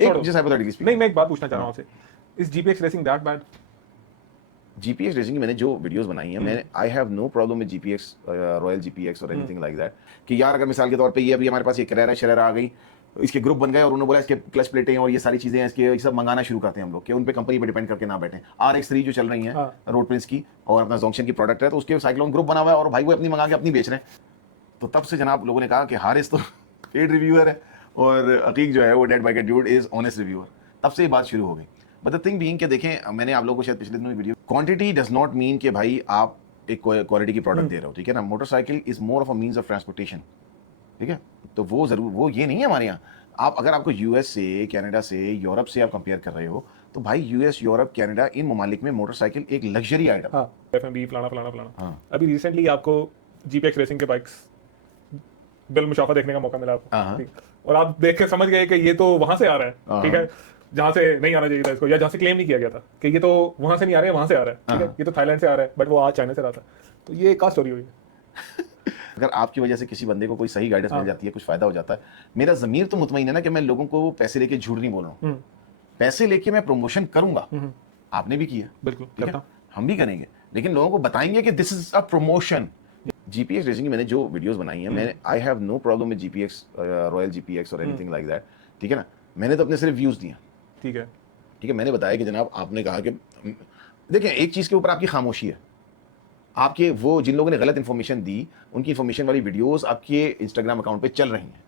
एक just hypothetically speaking, नहीं, मैं एक बात पूछना चाह रहा हूँ आपसे, is GPX racing that bad? GPX racing की मैंने जो वीडियोस बनाई हैं, मैंने I have no problem with GPX, Royal GPX और एनीथिंग लाइक दैट, कि यार अगर मिसाल के तौर पे ये अभी हमारे पास ये कैरेरा शरेरा आ गई, इसके ग्रुप बन गए और उन्होंने बोला इसके क्लच प्लेटें और ये सारी चीजें इसके ये सब मंगाना शुरू करते हैं हम लोग, कि उन पे कंपनी पे डिपेंड करके ना बैठे। RX3 जो चल रही है हाँ। रोड प्रिंस की और अपना जोंक्शन की प्रोडक्ट है, तो उसके साइक्लोन ग्रुप बना हुआ है और भाई वो अपनी मंगा के अपनी बेच रहे हैं। तो तब से जनाब लोगों ने कहा कि हारिस तो पेड रिव्यूअर है और अकीक जो है वो dead by gate dude is honest reviewer. तब से ये बात शुरू हो गई। बट द थिंग बीइंग कि देखें, मैंने आप लोगों को शायद पिछले दिनों video, quantity does not mean कि भाई आप एक क्वालिटी की प्रोडक्ट दे रहे हो, ठीक है ना। Motorcycle is more of a means of transportation, ठीक है। तो वो जरूर वो ये नहीं है हमारे यहाँ। आप अगर आपको यूएस से, कनाडा से, यूरोप से आप कंपेयर कर रहे हो, तो भाई यूएस, यूरोप, कनाडा, इन ममालिक में मोटरसाइकिल एक लग्जरी आइटम। हाँ, एफएमवी फलाना फलाना फलाना। हाँ। अभी रिसेंटली आपको जीपीएक्स रेसिंग के बाइक्स बिल मुशाफा देखने का मौका मिला आपको, हाँ। ठीक, और आप देख के समझ गए कि ये तो वहां से आ रहा है, ठीक है, जहां से नहीं आना चाहिए था इसको, या जहां से क्लेम नहीं किया गया था कि ये तो वहां से नहीं आ रहा है, वहां से आ रहा है, ठीक है, ये तो थाईलैंड से आ रहा है, बट वो आज चाइना से रहा था। तो ये क्या स्टोरी हुई है? अगर आपकी वजह से किसी बंदे को कोई सही गाइडेंस मिल जाती है, कुछ फायदा हो जाता है, मेरा ज़मीर तो मुतमईन है ना कि मैं लोगों को पैसे लेके झूठ नहीं बोल रहा हूँ। पैसे लेके मैं प्रमोशन करूंगा, आपने भी किया, बिल्कुल ठीक है, करता हूं। हम भी करेंगे, लेकिन लोगों को बताएंगे कि this is a promotion. GPX racing की मैंने जो वीडियोस बनाई हैं, मैंने I have no problem with GPX, Royal GPX और एनीथिंग लाइक दैट, ठीक है ना। मैंने तो अपने सिर्फ व्यूज दिए, ठीक है, ठीक है। मैंने बताया कि जनाब आपने कहा कि देखें, एक चीज़ के ऊपर आपकी खामोशी है, आपके वो जिन लोगों ने गलत इन्फॉर्मेशन दी, उनकी इन्फॉर्मेशन वाली वीडियोस आपके इंस्टाग्राम अकाउंट पे चल रही हैं।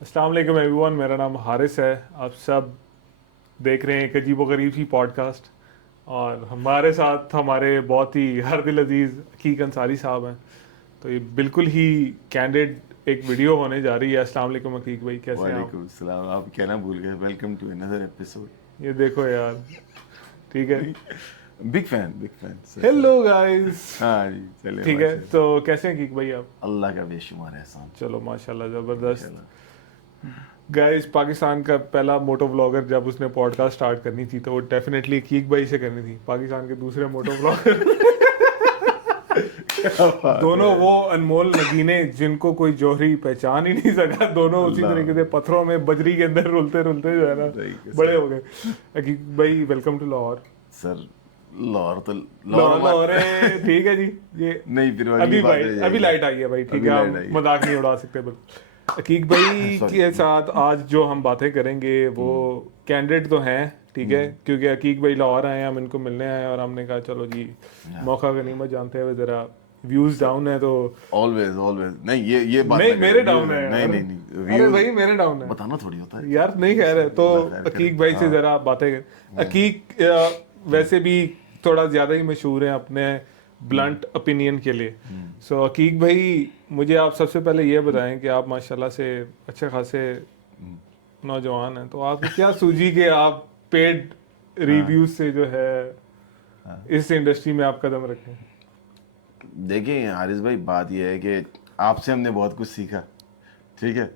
अस्सलाम वालेकुम एवरीवन, मेरा नाम हारिस है, आप सब देख रहे हैं एक अजीबोगरीब सी पॉडकास्ट, और हमारे साथ हमारे बहुत ही हर दिल अजीज़ अकीक अंसारी साहब हैं। तो ये बिल्कुल ही कैंडिड एक वीडियो होने जा रही है। अस्सलाम वालेकुम अकीक भाई, कैसे हैं आप? वालेकुम सलाम, आप कहना भूल गए, वेलकम टू अनदर एपिसोड। ये देखो यार, ठीक है, big fan, big fan. Hello guys. हाँ जी, चले। ठीक है, तो कैसे हैं अकीक भाई आप? अल्लाह का बेशुमार एहसान। चलो माशाल्लाह, ज़बरदस्त। गाइस, पाकिस्तान का पहला मोटो व्लॉगर जब उसने पॉडकास्ट स्टार्ट करनी थी तो वो डेफिनेटली अकीक भाई से करनी थी। पाकिस्तान के दूसरे मोटो व्लॉगर दोनों वो अनमोल नगीने जिनको कोई जौहरी पहचान ही नहीं सका, दोनों उसी तरीके से पत्थरों में बजरी के अंदर रुलते रुलते जो है ना बड़े हो गए। अकीक भाई, welcome to Lahore. Sir Lahore तो लाहौर है, ठीक है जी। ये नहीं, फिर अभी भाई अभी लाइट आई है भाई, ठीक है, हम मजाक नहीं उड़ा सकते। बिल्कुल अकीक भाई के साथ आज जो हम बातें करेंगे वो कैंडिडेट तो हैं, ठीक है, क्योंकि अकीक भाई लाहौर आए हैं, हम इनको मिलने आए और हमने कहा चलो जी मौका गनीमत जानते हुए जरा व्यूज डाउन है तो ऑलवेज ऑलवेज नहीं, ये बात नहीं मेरे डाउन है, नहीं अरे भाई मेरे डाउन है, बताना थोड़ी होता है यार, नहीं कह रहे तो अकीक भाई से जरा बातें कर। अकीक वैसे भी थोड़ा ज्यादा ही मशहूर है अपने ब्लंट ओपिनियन के लिए। सो अकीक भाई, मुझे आप सबसे पहले ये बताएं कि आप माशाल्लाह से अच्छे खासे नौजवान हैं, तो आपको क्या सूझी कि आप पेड रिव्यूज से जो है इस इंडस्ट्री में आप कदम रखें? देखिए हारिस भाई, बात यह है कि आपसे हमने बहुत कुछ सीखा, ठीक है,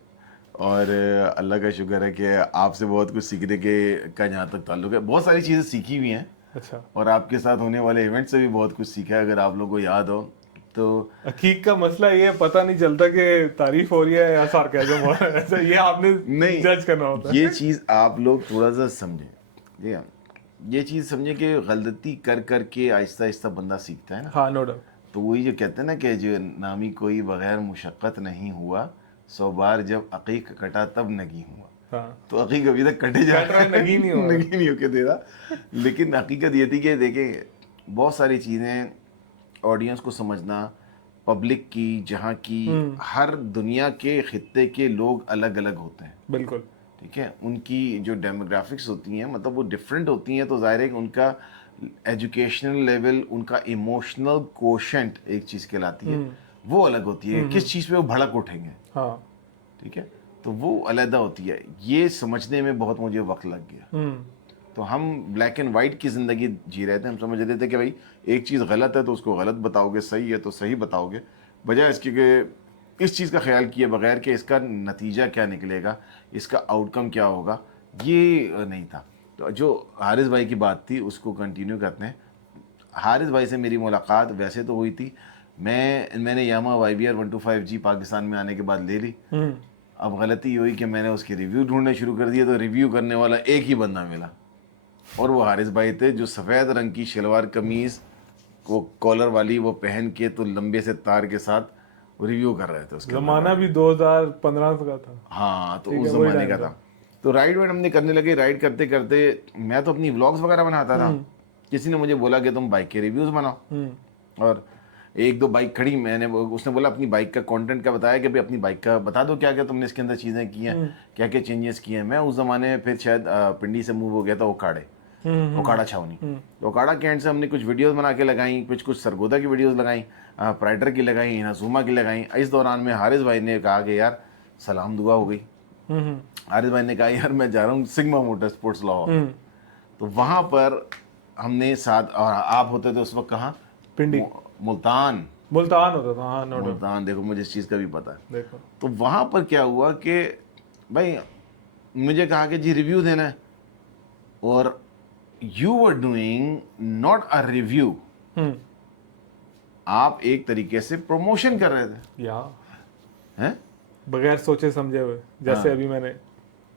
और अल्लाह का शुक्र है कि आपसे बहुत कुछ सीखने के का जहाँ तक ताल्लुक है, बहुत सारी चीज़ें सीखी हुई हैं। अच्छा, और आपके साथ होने वाले इवेंट से भी बहुत कुछ सीखा है, अगर आप लोगों को याद हो तो। अकीक का मसला ये पता नहीं चलता कि तारीफ हो रही है या सार्केज़म हो रहा है, ऐसा ये आपने नहीं जज करना होता है। ये चीज़ आप लोग थोड़ा सा समझें, ये चीज़ समझें कि गलती कर कर के आहिस्ता आहिस्ता बंदा सीखता है ना। हाँ, नो डाउट। तो वही जो कहते हैं ना कि जो नामी कोई बगैर मुशक्क़त नहीं हुआ, 100 बार जब अकीक कटा तब नगी हुआ। हाँ, तो अकीक अभी तक कटे जा कट रहा है, नगी नहीं हो रहा। नगी नहीं होके दे रहा। लेकिन हकीकत ये थी कि देखें, बहुत सारी चीज़ें ऑडियंस को समझना, पब्लिक की, जहाँ की हर दुनिया के खित्ते के लोग अलग अलग होते हैं, बिल्कुल, ठीक है, उनकी जो डेमोग्राफिक्स होती हैं मतलब वो डिफरेंट होती हैं। तो ज़ाहिर है कि उनका एजुकेशनल लेवल, उनका इमोशनल कोशेंट एक चीज़ कहलाती है, वो अलग होती है। किस चीज़ पे वो भड़क उठेंगे, हाँ, ठीक है, तो वो अलहदा होती है। ये समझने में बहुत मुझे वक्त लग गया। तो हम ब्लैक एंड वाइट की ज़िंदगी जी रहे थे, हम समझ रहे थे कि भाई एक चीज़ गलत है तो उसको गलत बताओगे, सही है तो सही बताओगे, बजाय इसके कि इस चीज़ का ख्याल किए बगैर कि इसका नतीजा क्या निकलेगा, इसका आउटकम क्या होगा, ये नहीं था। तो जो हारिस भाई की बात थी उसको कंटिन्यू करते हैं। हारिस भाई से मेरी मुलाकात वैसे तो हुई थी, मैंने यामा YBR 125G पाकिस्तान में आने के बाद ले ली। अब गलती हुई कि मैंने उसके रिव्यू ढूंढने शुरू कर दिए, तो रिव्यू करने वाला एक ही बंदा मिला, और वो हारिस भाई थे, जो सफ़ेद रंग की शलवार कमीज़ वो कॉलर वाली वो पहन के तो लंबे से तार के साथ रिव्यू कर रहे थे उसके जमाना भी 2015 का था। हाँ, तो ठीक उस है, वही ज़माने का time था। तो राइड वाइड हमने करने लगे, राइड करते करते मैं तो अपनी व्लॉग्स वगैरह बनाता था, किसी ने मुझे बोला कि तुम बाइक के रिव्यूज़ बनाओ, और एक दो बाइक खड़ी, उसने बोला अपनी बाइक का कंटेंट का बताया कि भाई अपनी बाइक का बता दो क्या क्या तुमने इसके अंदर चीज़ें की हैं, क्या क्या चेंजेस किए हैं। मैं उस ज़माने में फिर शायद पिंडी से मूव हो गया था ओकाड़ा छावनी, तो ओकाड़ा कैंट से हमने कुछ वीडियोस बना के लगाई, कुछ सरगोदा की वीडियोस लगाई, प्राइडर की लगाई, नाजुमा की लगाई। इस दौरान में हारिस भाई ने कहा कि यार सलाम दुआ हो गई। हारिस भाई ने कहा यार मैं जा रहा हूँ सिग्मा मोटर स्पोर्ट्स लाहौर, तो वहाँ पर हमने साथ, और आप होते थे उस वक्त कहाँ, पिंडी, मुल्तान होता था। हाँ, नो डाउट। मुल्तान, देखो मुझे इस चीज़ का भी पता है। देखो, तो वहाँ पर क्या हुआ कि भाई मुझे कहा कि जी रिव्यू देना है, और you were doing not a review, आप एक तरीके से प्रमोशन कर रहे थे, या हैं? बगैर सोचे समझे हुए, जैसे अभी मैंने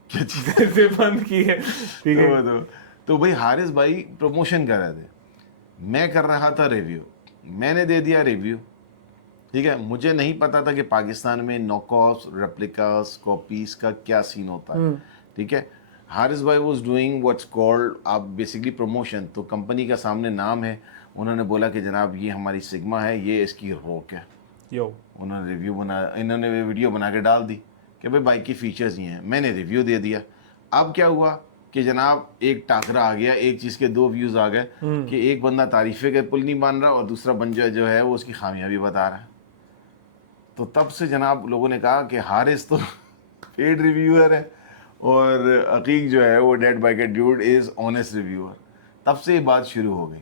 क्या चीज़ जैसे बंद की है, ठीक है। तो भाई हारिस भाई प्रमोशन कर रहे थे, मैं कर रहा था रिव्यू, मैंने दे दिया रिव्यू, ठीक है। मुझे नहीं पता था कि पाकिस्तान में नॉकऑफ्स, रेप्लिकास, कॉपीज का क्या सीन होता है, ठीक है। हारिस भाई वाज डूइंग व्हाट्स कॉल्ड आप बेसिकली प्रमोशन, तो कंपनी का सामने नाम है, उन्होंने बोला कि जनाब ये हमारी सिग्मा है, ये इसकी रोक है, यो, उन्होंने इन्होंने वीडियो बना के डाल दी कि भाई बाइक की फीचर्स ये हैं, मैंने रिव्यू दे दिया। अब क्या हुआ कि जनाब एक टाकरा आ गया, एक चीज़ के दो व्यूज़ आ गए कि एक बंदा तारीफ़े के पुल नहीं मान रहा और दूसरा बंदा जो है वो उसकी खामियां भी बता रहा है। तो तब से जनाब लोगों ने कहा कि हारिस तो पेड रिव्यूअर है और अकीक जो है वो dead bike dude is honest reviewer. तब से ये बात शुरू हो गई।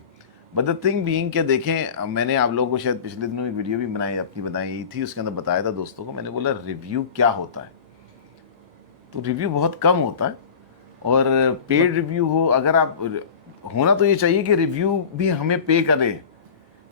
बट द थिंग बीइंग कि देखें, मैंने आप लोगों को शायद पिछले दिनों भी वीडियो भी बनाई अपनी बनाई थी, उसके अंदर बताया था दोस्तों को, मैंने बोला रिव्यू क्या होता है। तो रिव्यू बहुत कम होता है, और पेड रिव्यू हो, अगर आप होना तो ये चाहिए कि रिव्यू भी हमें पे करे,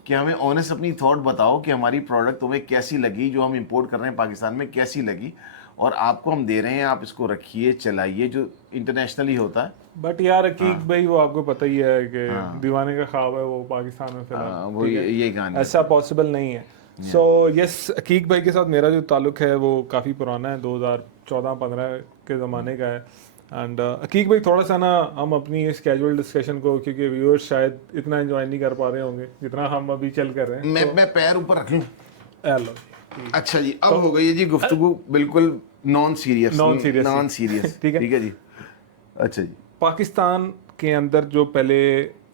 कि हमें ऑनेस्ट अपनी थॉट बताओ कि हमारी प्रोडक्ट तुम्हें कैसी लगी, जो हम इंपोर्ट कर रहे हैं पाकिस्तान में कैसी लगी, और आपको हम दे रहे हैं, आप इसको रखिए चलाइए, जो इंटरनेशनली होता है। बट यार अकीक भाई, वो आपको पता ही है कि दीवाने का ख्वाब है वो पाकिस्तान में फिलहाल, वो ये कहानी ऐसा पॉसिबल नहीं है। सो यस, अकीक भाई के साथ मेरा जो ताल्लुक है वो काफ़ी पुराना है, 2014-15 के ज़माने का है। एंड अकीक भाई, थोड़ा सा ना हम अपनी इस कैजुअल डिस्कशन को, क्योंकि व्यूअर्स शायद इतना एंजॉय नहीं कर पा रहे होंगे जितना हम अभी चल कर रहे हैं, मैं पैर ऊपर रख लूं? हेलो, अच्छा जी, अब हो गई है जी गुफ्तगू बिल्कुल नॉन सीरियस ठीक है जी। अच्छा जी, पाकिस्तान के अंदर जो पहले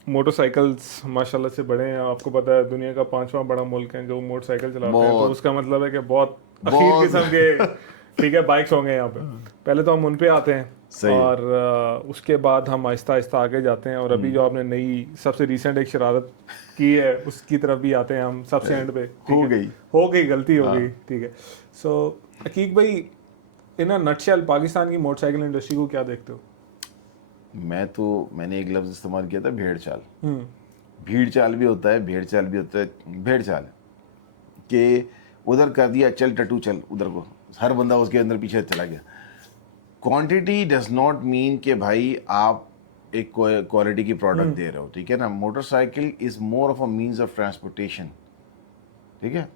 मोटरसाइकिल्स माशाल्लाह से बड़े हैं, आपको पता है दुनिया का 5वां बड़ा मुल्क है जो मोटरसाइकिल चलाते हैं, तो उसका मतलब है कि बहुत अखीर किस्म के ठीक है बाइक्स होंगे यहाँ पे। पहले तो हम उन पे आते हैं, और उसके बाद हम आहिस्ता आहिस्ता आगे जाते हैं, और अभी जो आपने नई सबसे रिसेंट एक शरारत की है उसकी तरफ भी आते हैं हम सबसे एंड पे। हो गई गलती हो गई, ठीक है। सो अकीक भाई, इन अ नटशेल पाकिस्तान की मोटरसाइकिल इंडस्ट्री को क्या देखते हो? मैंने एक लफ्ज़ इस्तेमाल किया था, भेड़ चाल। भीड़ चाल भी होता है, भेड़ चाल भी होता है। भेड़ चाल कि उधर कर दिया, चल टटू चल उधर को, हर बंदा उसके अंदर पीछे चला गया। क्वांटिटी डज नॉट मीन कि भाई आप एक क्वालिटी की प्रोडक्ट दे रहे हो, ठीक है ना। Motorcycle is more of a means of transportation, ठीक है।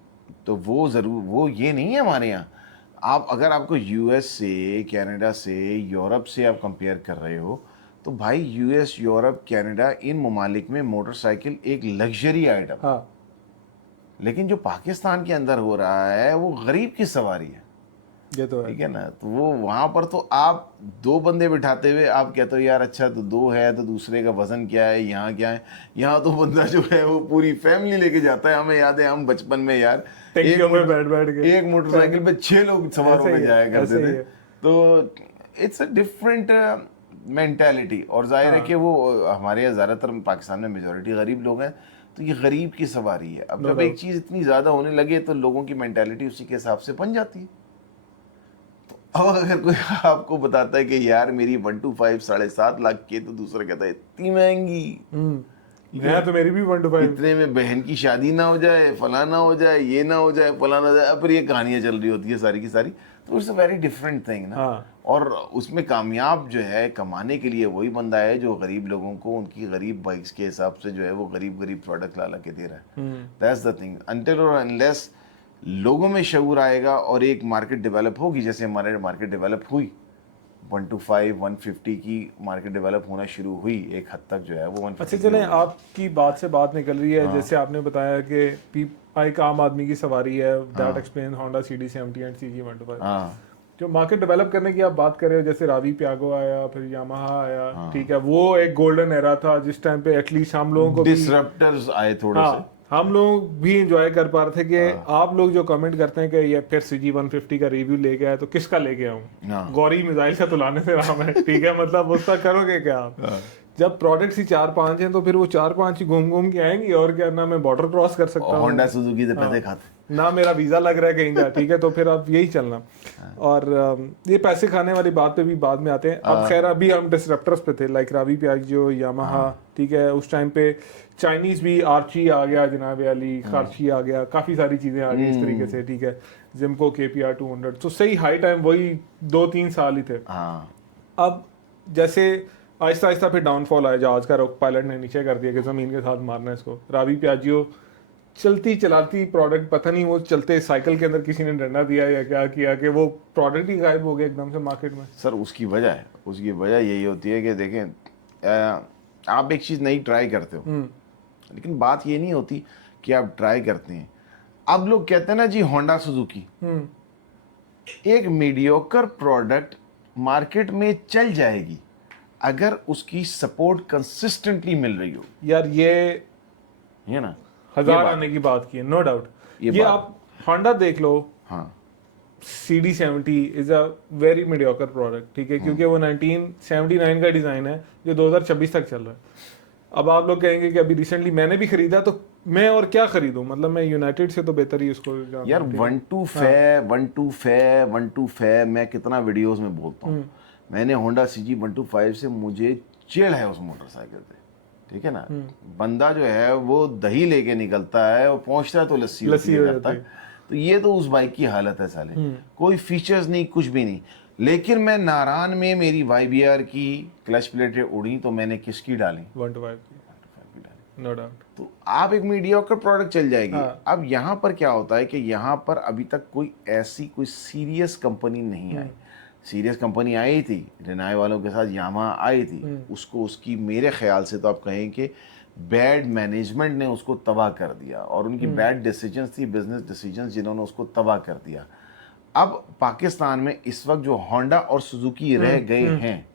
तो वो ये नहीं है हमारे यहाँ। आप अगर आपको यूएस से, कनाडा से, यूरोप से आप कंपेयर कर रहे हो, तो भाई यूएस, यूरोप, कनाडा, इन ममालिक में मोटरसाइकिल एक लग्जरी आइटम। हाँ, लेकिन जो पाकिस्तान के अंदर हो रहा है वो गरीब की सवारी है, ये तो है, ठीक है ना। तो वो वहाँ पर तो आप दो बंदे बिठाते हुए आप कहते हो यार अच्छा तो दो है तो दूसरे का वजन क्या है, यहाँ क्या है। यहाँ तो बंदा जो है वो पूरी फैमिली लेके जाता है। हमें याद है हम बचपन में यार एक मोटरसाइकिल पे 6 लोग सवार होकर जाया करते थे। तो इट्स अ डिफरेंट मेंटालिटी, और जाहिर है कि वो हमारे यहाँ ज़्यादातर पाकिस्तान में मेजोरिटी गरीब लोग हैं, तो ये गरीब की सवारी है। अब जब एक चीज़ इतनी ज़्यादा होने लगे तो लोगों की मेंटालिटी उसी के हिसाब से बन जाती है। अब अगर कोई आपको बताता है कि यार मेरी 125 7.5 लाख की, तो दूसरा कहता है इतनी महंगी, तो मेरी भी 125, इतने में बहन की शादी ना हो जाए, फलाना हो जाए, ये ना हो जाए, फलाना हो जाए, फिर ये कहानियां चल रही होती है सारी की सारी। तो it's a very different thing ना। हाँ। और उसमें कामयाब जो है कमाने के लिए वही बंदा है जो गरीब लोगों को उनकी गरीब बाइक्स के हिसाब से जो है वो गरीब गरीब प्रोडक्ट ला ला के दे रहा है। दैट्स द थिंग, अनटिल और अनलेस लोगों में शऊर आएगा और एक मार्केट डेवलप होगी, जैसे हमारे मार्केट डेवलप हुई 125 150 की मार्केट डेवलप होना शुरू हुई एक हद तक जो है वो 150। अच्छा चलें, आपकी बात से बात निकल रही है, जैसे आपने बताया कि एक आम आदमी की सवारी है, that explain Honda CD70 and CG125। हाँ जो मार्केट डेवलप करने की आप बात कर रहे हो, जैसे रावी पियागो आया, फिर यामाहा आया, ठीक है, वो एक गोल्डन एरा था जिस टाइम पे एटलीस्ट हम लोगों को भी डिसरप्टर्स आए थोड़े से। हाँ, हम लोग भी इंजॉय कर पा रहे थे कि आप लोग जो कमेंट करते हैं कि ये फिर CG150 का रिव्यू लेके आए, तो किसका लेके आऊं? हाँ। गौरी मिसाइल का तो लाने से रहा मैं, ठीक है, मतलब उसका करोगे क्या आप? जब प्रोडक्ट्स ही 4-5 हैं तो फिर वो 4-5 ही घूम घूम के आएंगी, और क्या, ना मैं बॉर्डर क्रॉस कर सकता हूँ, होंडा सुजुकी से पैसे खाते, ना मेरा वीजा लग रहा है कहीं का, ठीक है, तो फिर अब यही चलना। और ये पैसे खाने वाली बात पे भी बाद में आते हैं। अब खैर अभी हम डिसरप्टर्स पे थे, लाइक रावी पियागो, यामाहा, ठीक है, उस टाइम पे चाइनीज भी आर्ची आ गया, जनाब अली खार्ची आ गया, काफी सारी चीजें आ गई इस तरीके से, ठीक है, जिमको KPR 200, तो सही हाई टाइम वही 2-3 साल ही थे। हाँ। अब जैसे आहिस्ता आहिस्ता फिर डाउनफॉल आया, जहाज का रुख पायलट ने नीचे कर दिया कि जमीन के साथ मारना है इसको। रावी पियाजियो चलती चलाती प्रोडक्ट, पता नहीं वो चलते साइकिल के अंदर किसी ने डंडा दिया या क्या किया कि वो प्रोडक्ट ही गायब हो गया एकदम से मार्केट में। सर उसकी वजह यही होती है कि देखें आप एक चीज़ नई ट्राई करते हो, लेकिन बात ये नहीं होती कि आप ट्राई करते हैं। अब लोग कहते हैं ना जी होंडा सुजुकी, एक मीडियोकर प्रोडक्ट मार्केट में चल जाएगी अगर उसकी सपोर्ट कंसिस्टेंटली मिल रही हो। यार ये है ना, 1000 आने की बात की है, नो डाउट। ये आप होंडा देख लो, हाँ CD70 is a very mediocre product, ठीक है, क्योंकि वो 1979 का डिजाइन है जो 2026 तक चल रहा है। अब आप लोग कहेंगे कि अभी रिसेंटली मैंने भी खरीदा, तो मैं और क्या खरीदूं, मतलब मैं यूनाइटेड से तो बेहतर ही उसको यार 125 मैं कितना वीडियोस में बोलता हूँ। मैंने होंडा CG125 से मुझे चिढ़ है उस मोटरसाइकिल से, ठीक है ना। बंदा जो है वो दही लेके निकलता है और पहुंचता है तो लस्सी हो जाता है। तो ये तो उस बाइक की हालत है साले, कोई फीचर्स नहीं, कुछ भी नहीं। लेकिन मैं नारायण में मेरी YBR की क्लच प्लेटें उड़ी तो मैंने किसकी डाली? 125 नो डाउट। तो आप एक मीडियोकर प्रोडक्ट चल जाएगी। अब यहाँ पर क्या होता है कि यहाँ पर अभी तक कोई ऐसी कोई सीरियस कंपनी नहीं आई। सीरियस कंपनी आई थी रेनाई वालों के साथ, यामाहा आई थी, उसको उसकी मेरे ख्याल से तो आप कहें कि बैड मैनेजमेंट ने उसको तबाह कर दिया, और उनकी बैड डिसीजंस थी, बिजनेस डिसीजंस, जिन्होंने उसको तबाह कर दिया। अब पाकिस्तान में इस वक्त जो होंडा और सुजुकी रह गए हैं,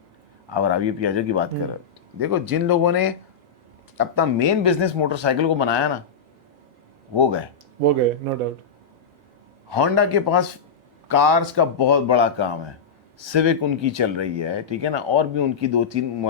अब रावी पियाजो की बात कर रहे हो, देखो जिन लोगों ने अपना मेन बिजनेस मोटरसाइकिल को बनाया ना, वो गए नो डाउट। होंडा के पास कार्स का बहुत बड़ा काम है, सिविक उनकी चल रही है, ठीक है ना, और भी उनकी 2-3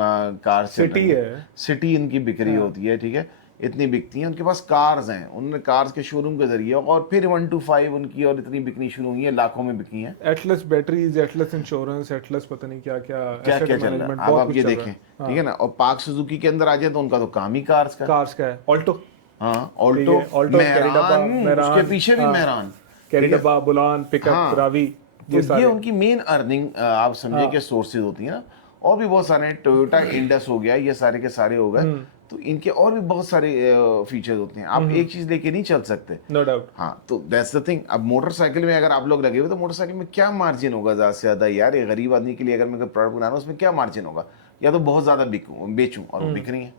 कार सिटी है, सिटी इनकी बिक्री होती है, ठीक है, इतनी बिकती हैं, उनके पास कार्स हैं, उन्होंने कार्स के शोरूम के जरिए, और फिर 125 उनकी और इतनी बिकनी शुरू हुई है, लाखों में बिकी हैं। Atlas batteries, Atlas insurance, Atlas पता नहीं क्या क्या क्या क्या चल रहा है, आप ये देखें, ठीक है ना। और पाक सुजुकी के अंदर आ जाए तो उनका तो काम ही कार्स का है। ऑल्टो, हाँ, ऑल्टो, मेहरान, उसके पीछे भी मेहरान, कैरिडबा, बुलान, पिकअप, रावी, तो ये उनकी मेन अर्निंग आप समझे के सोर्सेज होती है ना। और भी बहुत सारे, टोयोटा इंडस हो गया, ये सारे के सारे हो गए, तो इनके और भी बहुत सारे फीचर्स होते हैं। आप एक चीज लेके नहीं चल सकते, नो डाउट। हाँ, तो दैट्स द थिंग। अब मोटरसाइकिल में अगर आप लोग लगे हुए तो मोटरसाइकिल में क्या मार्जिन होगा ज्यादा से ज्यादा? यार ये गरीब आदमी के लिए अगर मैं कोई प्रोडक्ट बना रहा हूँ उसमें क्या मार्जिन होगा? या तो बहुत ज्यादा बेचूं, और वो बिक रही है।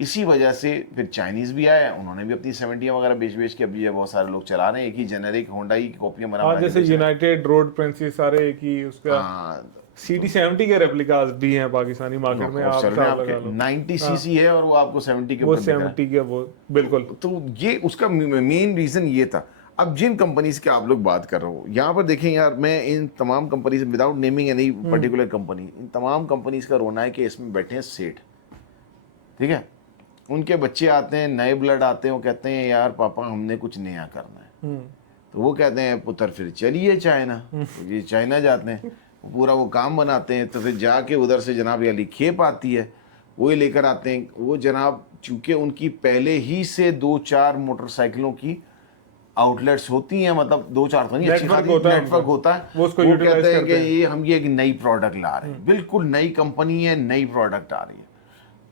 इसी वजह से फिर चाइनीज भी आए, उन्होंने भी अपनी 70 वगैरह बेच के अभी बहुत सारे लोग चला रहे हैं, एक ही जेनेरिक होंडा की कॉपियां बना जैसे यूनाइटेड, रोड प्रिंसेस, सारे एक ही उसका CD70 के रेप्लिकास भी हैं पाकिस्तानी मार्केट में। आप आपके 90 सीसी है और वो आपको 70 के वो 70 के, वो बिल्कुल। तो ये उसका मेन रीजन ये था। अब जिन कंपनीज के आप लोग बात कर रहे हो, यहाँ पर देखें यार, मैं इन तमाम companies, without naming any particular company, इन तमाम कंपनीज का रोना है कि इसमें बैठे हैं सेठ, ठीक है, उनके बच्चे आते हैं, नए ब्लड आते हैं, वो कहते हैं यार पापा हमने कुछ नया करना है, तो वो कहते हैं पुत्र फिर चलिए चाइना, तो ये चाइना जाते हैं, पूरा वो काम बनाते हैं, तो फिर जाके उधर से जनाब अली खेप आती है, वो ही लेकर आते हैं। वो जनाब चूँकि उनकी पहले ही से 2-4 मोटरसाइकिलों की आउटलेट्स होती हैं, मतलब 2-4 तो नहीं, अच्छी Network खासी होता है नेटवर्क उनका। होता है। वो उसको वो utilize कहते हैं कि करते हैं। ये हम ये एक नई प्रोडक्ट ला रहे हैं, बिल्कुल नई कंपनी है, नई प्रोडक्ट आ रही है,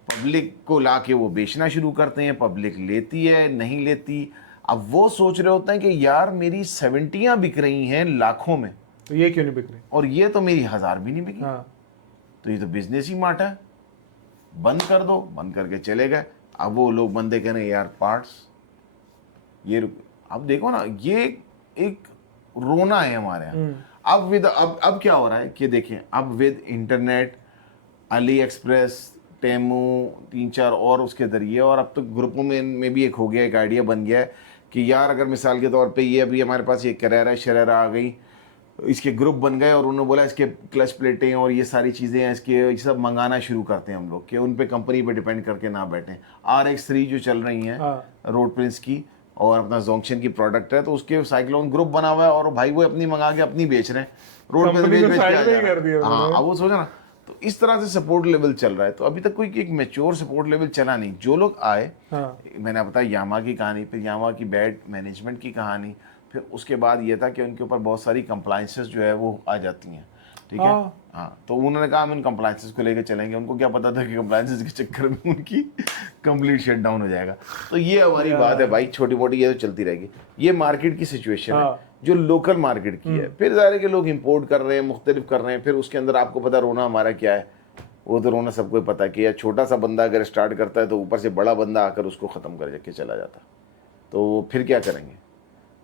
पब्लिक को ला के वो बेचना शुरू करते हैं, पब्लिक लेती है नहीं लेती। अब वो सोच रहे होते हैं कि यार मेरी 70 बिक रही हैं लाखों में, तो ये क्यों नहीं बिक रही? और ये तो मेरी 1000 भी नहीं बिकी, हाँ, तो ये तो बिजनेस ही माटा है, बंद कर दो। बंद करके चले गए। अब वो लोग बंदे कह रहे हैं यार पार्ट्स ये अब देखो ना, ये एक रोना है हमारे यहाँ। अब क्या हो रहा है कि देखें, अब with internet, Ali express, Temu, 3-4 और उसके जरिए, और अब तो ग्रुपों में भी एक हो गया, एक आइडिया बन गया है कि यार अगर मिसाल के तौर पे ये अभी हमारे पास ये करेरा शरेरा आ गई, इसके ग्रुप बन गए और उन्होंने बोला इसके क्लच प्लेटें और ये सारी चीज़ें हैं, इसके ये सब मंगाना शुरू करते हैं हम लोग, कि उन पे कंपनी पे डिपेंड करके ना बैठें। RX3 जो चल रही हैं हाँ। रोड प्रिंस की, और अपना जोंक्शन की प्रोडक्ट है, तो उसके साइक्लोन ग्रुप बना हुआ है, और भाई वो अपनी मंगा के अपनी बेच रहे हैं, रोड पे कंपनी को बेच के side आ में ही जा कर दिया रहा है। हाँ, उन्होंने। अब वो सोचा ना, तो इस तरह से सपोर्ट लेवल चल रहा है। तो अभी तक कोई एक मैच्योर सपोर्ट लेवल चला नहीं। जो लोग आए, हाँ, मैंने बताया यामा की कहानी, फिर यामा की बैड मैनेजमेंट की कहानी, फिर उसके बाद ये था कि उनके ऊपर बहुत सारी कंप्लाइंसेस जो है वो आ जाती हैं, ठीक है। हाँ। हाँ, तो उन्होंने कहा हम इन कंप्लाइंसेस को लेकर चलेंगे। उनको क्या पता था कि कंप्लाइंसेस के चक्कर में उनकी कंप्लीट शट डाउन हो जाएगा। तो ये हमारी बात है भाई, छोटी मोटी ये तो चलती रहेगी। ये मार्केट की सिचुएशन है हाँ। जो लोकल मार्केट की है। फिर ज़ाहिर है कि लोग इंपोर्ट कर रहे हैं, मुख्तलिफ कर रहे हैं। फिर उसके अंदर आपको पता रोना हमारा क्या है, वो तो रोना सबको ही पता है कि यार छोटा सा बंदा अगर स्टार्ट करता है तो ऊपर से बड़ा बंदा आकर उसको ख़त्म करके चला जाता, तो फिर क्या करेंगे।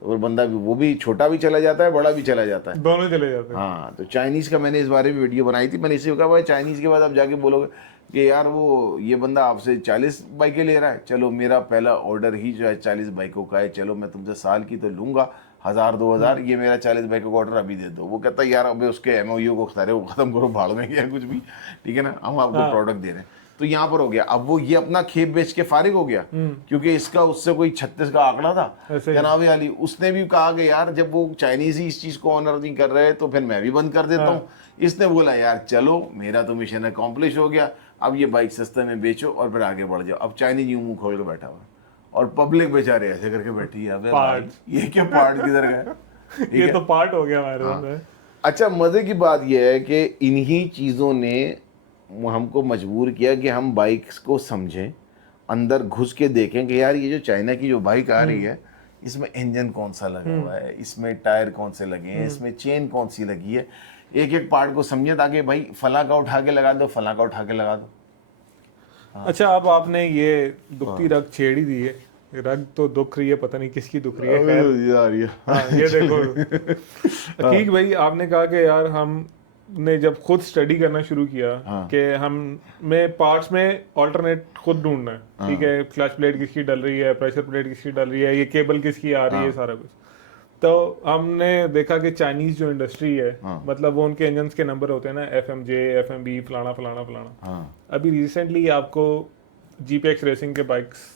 तो वो बंदा भी, वो भी छोटा भी चला जाता है, बड़ा भी चला जाता है। दोनों चले जाते हैं। हाँ, तो चाइनीज़ का मैंने इस बारे में वीडियो बनाई थी। मैंने इसे कहा भाई चाइनीज़ के बाद आप जाके बोलोगे कि यार वो ये बंदा आपसे 40 बाइकें ले रहा है, चलो मेरा पहला ऑर्डर ही जो है 40 बाइकों का है, चलो मैं तुमसे साल की तो लूँगा 1000-2000, ये मेरा 40 बाइकों का ऑर्डर अभी दे दो। वो कहता है यार अबे उसके MOU को सारे वो ख़त्म करो, भाड़ में या कुछ भी, ठीक है ना, हम आपको प्रोडक्ट दे रहे हैं। तो यहाँ पर हो गया, अब वो ये अपना खेप बेच के फारिग हो गया, क्योंकि इसका उससे कोई 36 का आंकड़ा था जनाब अली। उसने भी कहा कि यार जब वो चाइनीज़ ही इस चीज़ को ऑनर नहीं कर रहे तो फिर मैं भी बंद कर देता हूँ। इसने बोला यार चलो मेरा तो मिशन अकॉम्प्लिश हो गया, अब ये बाइक सस्ते में बेचो और फिर आगे बढ़ जाओ। अब चाइनीज यूं मुंह खोल के बैठा हुआ और पब्लिक बेचारे ऐसे करके बैठी है, अबे भाई ये क्या पार्ट किधर गए। ये तो पार्ट हो गया हमारे साथ। अच्छा, मजे की बात यह है कि इन्हीं चीज़ों ने हमको मजबूर किया कि हम बाइक्स को समझें, अंदर घुस के देखें कि यार ये जो चाइना की जो बाइक आ रही है इसमें इंजन कौन सा लगा हुआ है, इसमें टायर कौन से लगे हैं, इसमें चेन कौन सी लगी है, एक एक पार्ट को समझे, ताकि भाई फला का उठा के लगा दो, फला का उठा के लगा दो। अच्छा, अब आपने ये दुखती रग छेड़ ही दी है। रग तो दुख रही है, पता नहीं किसकी दुख रही है। खैर, यार ये देखो अकीक भाई, आपने कहा कि यार हमने जब खुद स्टडी करना शुरू किया कि हमें पार्ट्स में ऑल्टरनेट खुद ढूंढना है, ठीक है, क्लच प्लेट किसकी डल रही है, प्रेशर प्लेट किसकी डल रही है, ये केबल किसकी आ रही है, सारा कुछ। तो हमने देखा कि चाइनीज जो इंडस्ट्री है, मतलब वो उनके इंजन्स के नंबर होते हैं ना, FMJ, FMB, फलाना फलाना फलाना। अभी रिसेंटली आपको GPX रेसिंग के बाइक्स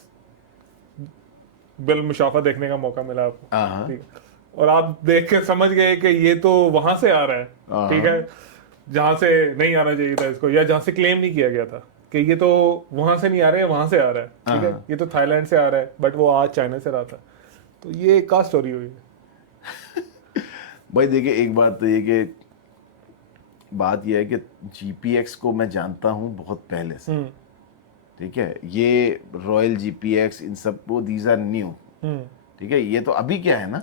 बिल मुशाफा देखने का मौका मिला आपको, ठीक है, और आप देख के समझ गए कि ये तो वहां से आ रहा है, ठीक है, जहां से नहीं आना चाहिए था इसको, या जहां से क्लेम नहीं किया गया था कि ये तो वहां से नहीं आ रहा है, वहां से आ रहा है, ठीक है, ये तो थाईलैंड से आ रहा है, बट वो आज चाइना से रहा था। तो ये क्या स्टोरी हुई है? भाई देखिए, एक बात तो ये कि बात यह है कि GPX को मैं जानता हूँ बहुत पहले से, ठीक है। ये रॉयल GPX इन सब वो दीज आर न्यू, ठीक है। ये तो अभी क्या है ना,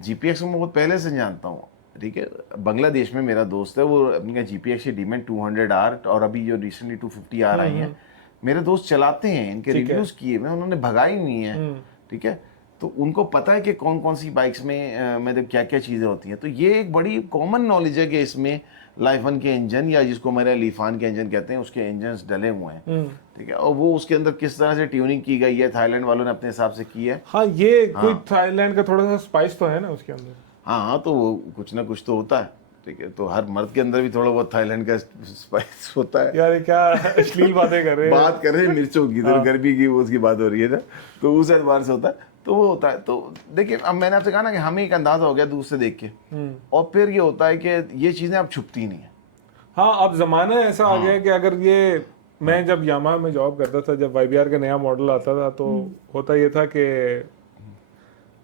GPX को मैं बहुत पहले से जानता हूँ, ठीक है। बांग्लादेश में मेरा दोस्त है, वो अपनी GPX की डीमेन 200R और अभी जो रिसेंटली 250R आई हैं, मेरे दोस्त चलाते हैं, इनके रिव्यूज किए मैं, उन्होंने भगाई नहीं है, ठीक है। तो उनको पता है कि कौन कौन सी बाइक्स में मतलब क्या क्या चीज़ें होती हैं। तो ये एक बड़ी कॉमन नॉलेज है कि इसमें लाइफन के इंजन, या जिसको मेरे लीफान के इंजन कहते हैं, उसके इंजन्स डले हुए हैं, ठीक है, और वो उसके अंदर किस तरह से ट्यूनिंग की गई है, थाईलैंड वालों ने अपने हिसाब से की है। हाँ, ये कोई थाईलैंड का थोड़ा सा स्पाइस तो है ना उसके अंदर। हाँ, तो वो कुछ ना कुछ तो होता है, ठीक है। तो हर मर्द के अंदर भी थोड़ा बहुत थाईलैंड का स्पाइस होता है। यार क्या अश्लील बातें कर रहे हैं। बात कर रहे हैं मिर्चों की, तो गर्मी की वो उसकी बात हो रही है ना, तो उस एतबार से होता है, तो वो होता है। तो देखिए, अब मैंने आपसे कहा ना कि हमें एक अंदाजा हो गया दूर से देख के, और फिर ये होता है कि ये चीज़ें अब छुपती नहीं है। हाँ, अब जमाना ऐसा आ गया कि अगर ये, मैं जब यामाहा में जॉब करता था, जब YBR का नया मॉडल आता था, तो होता ये था कि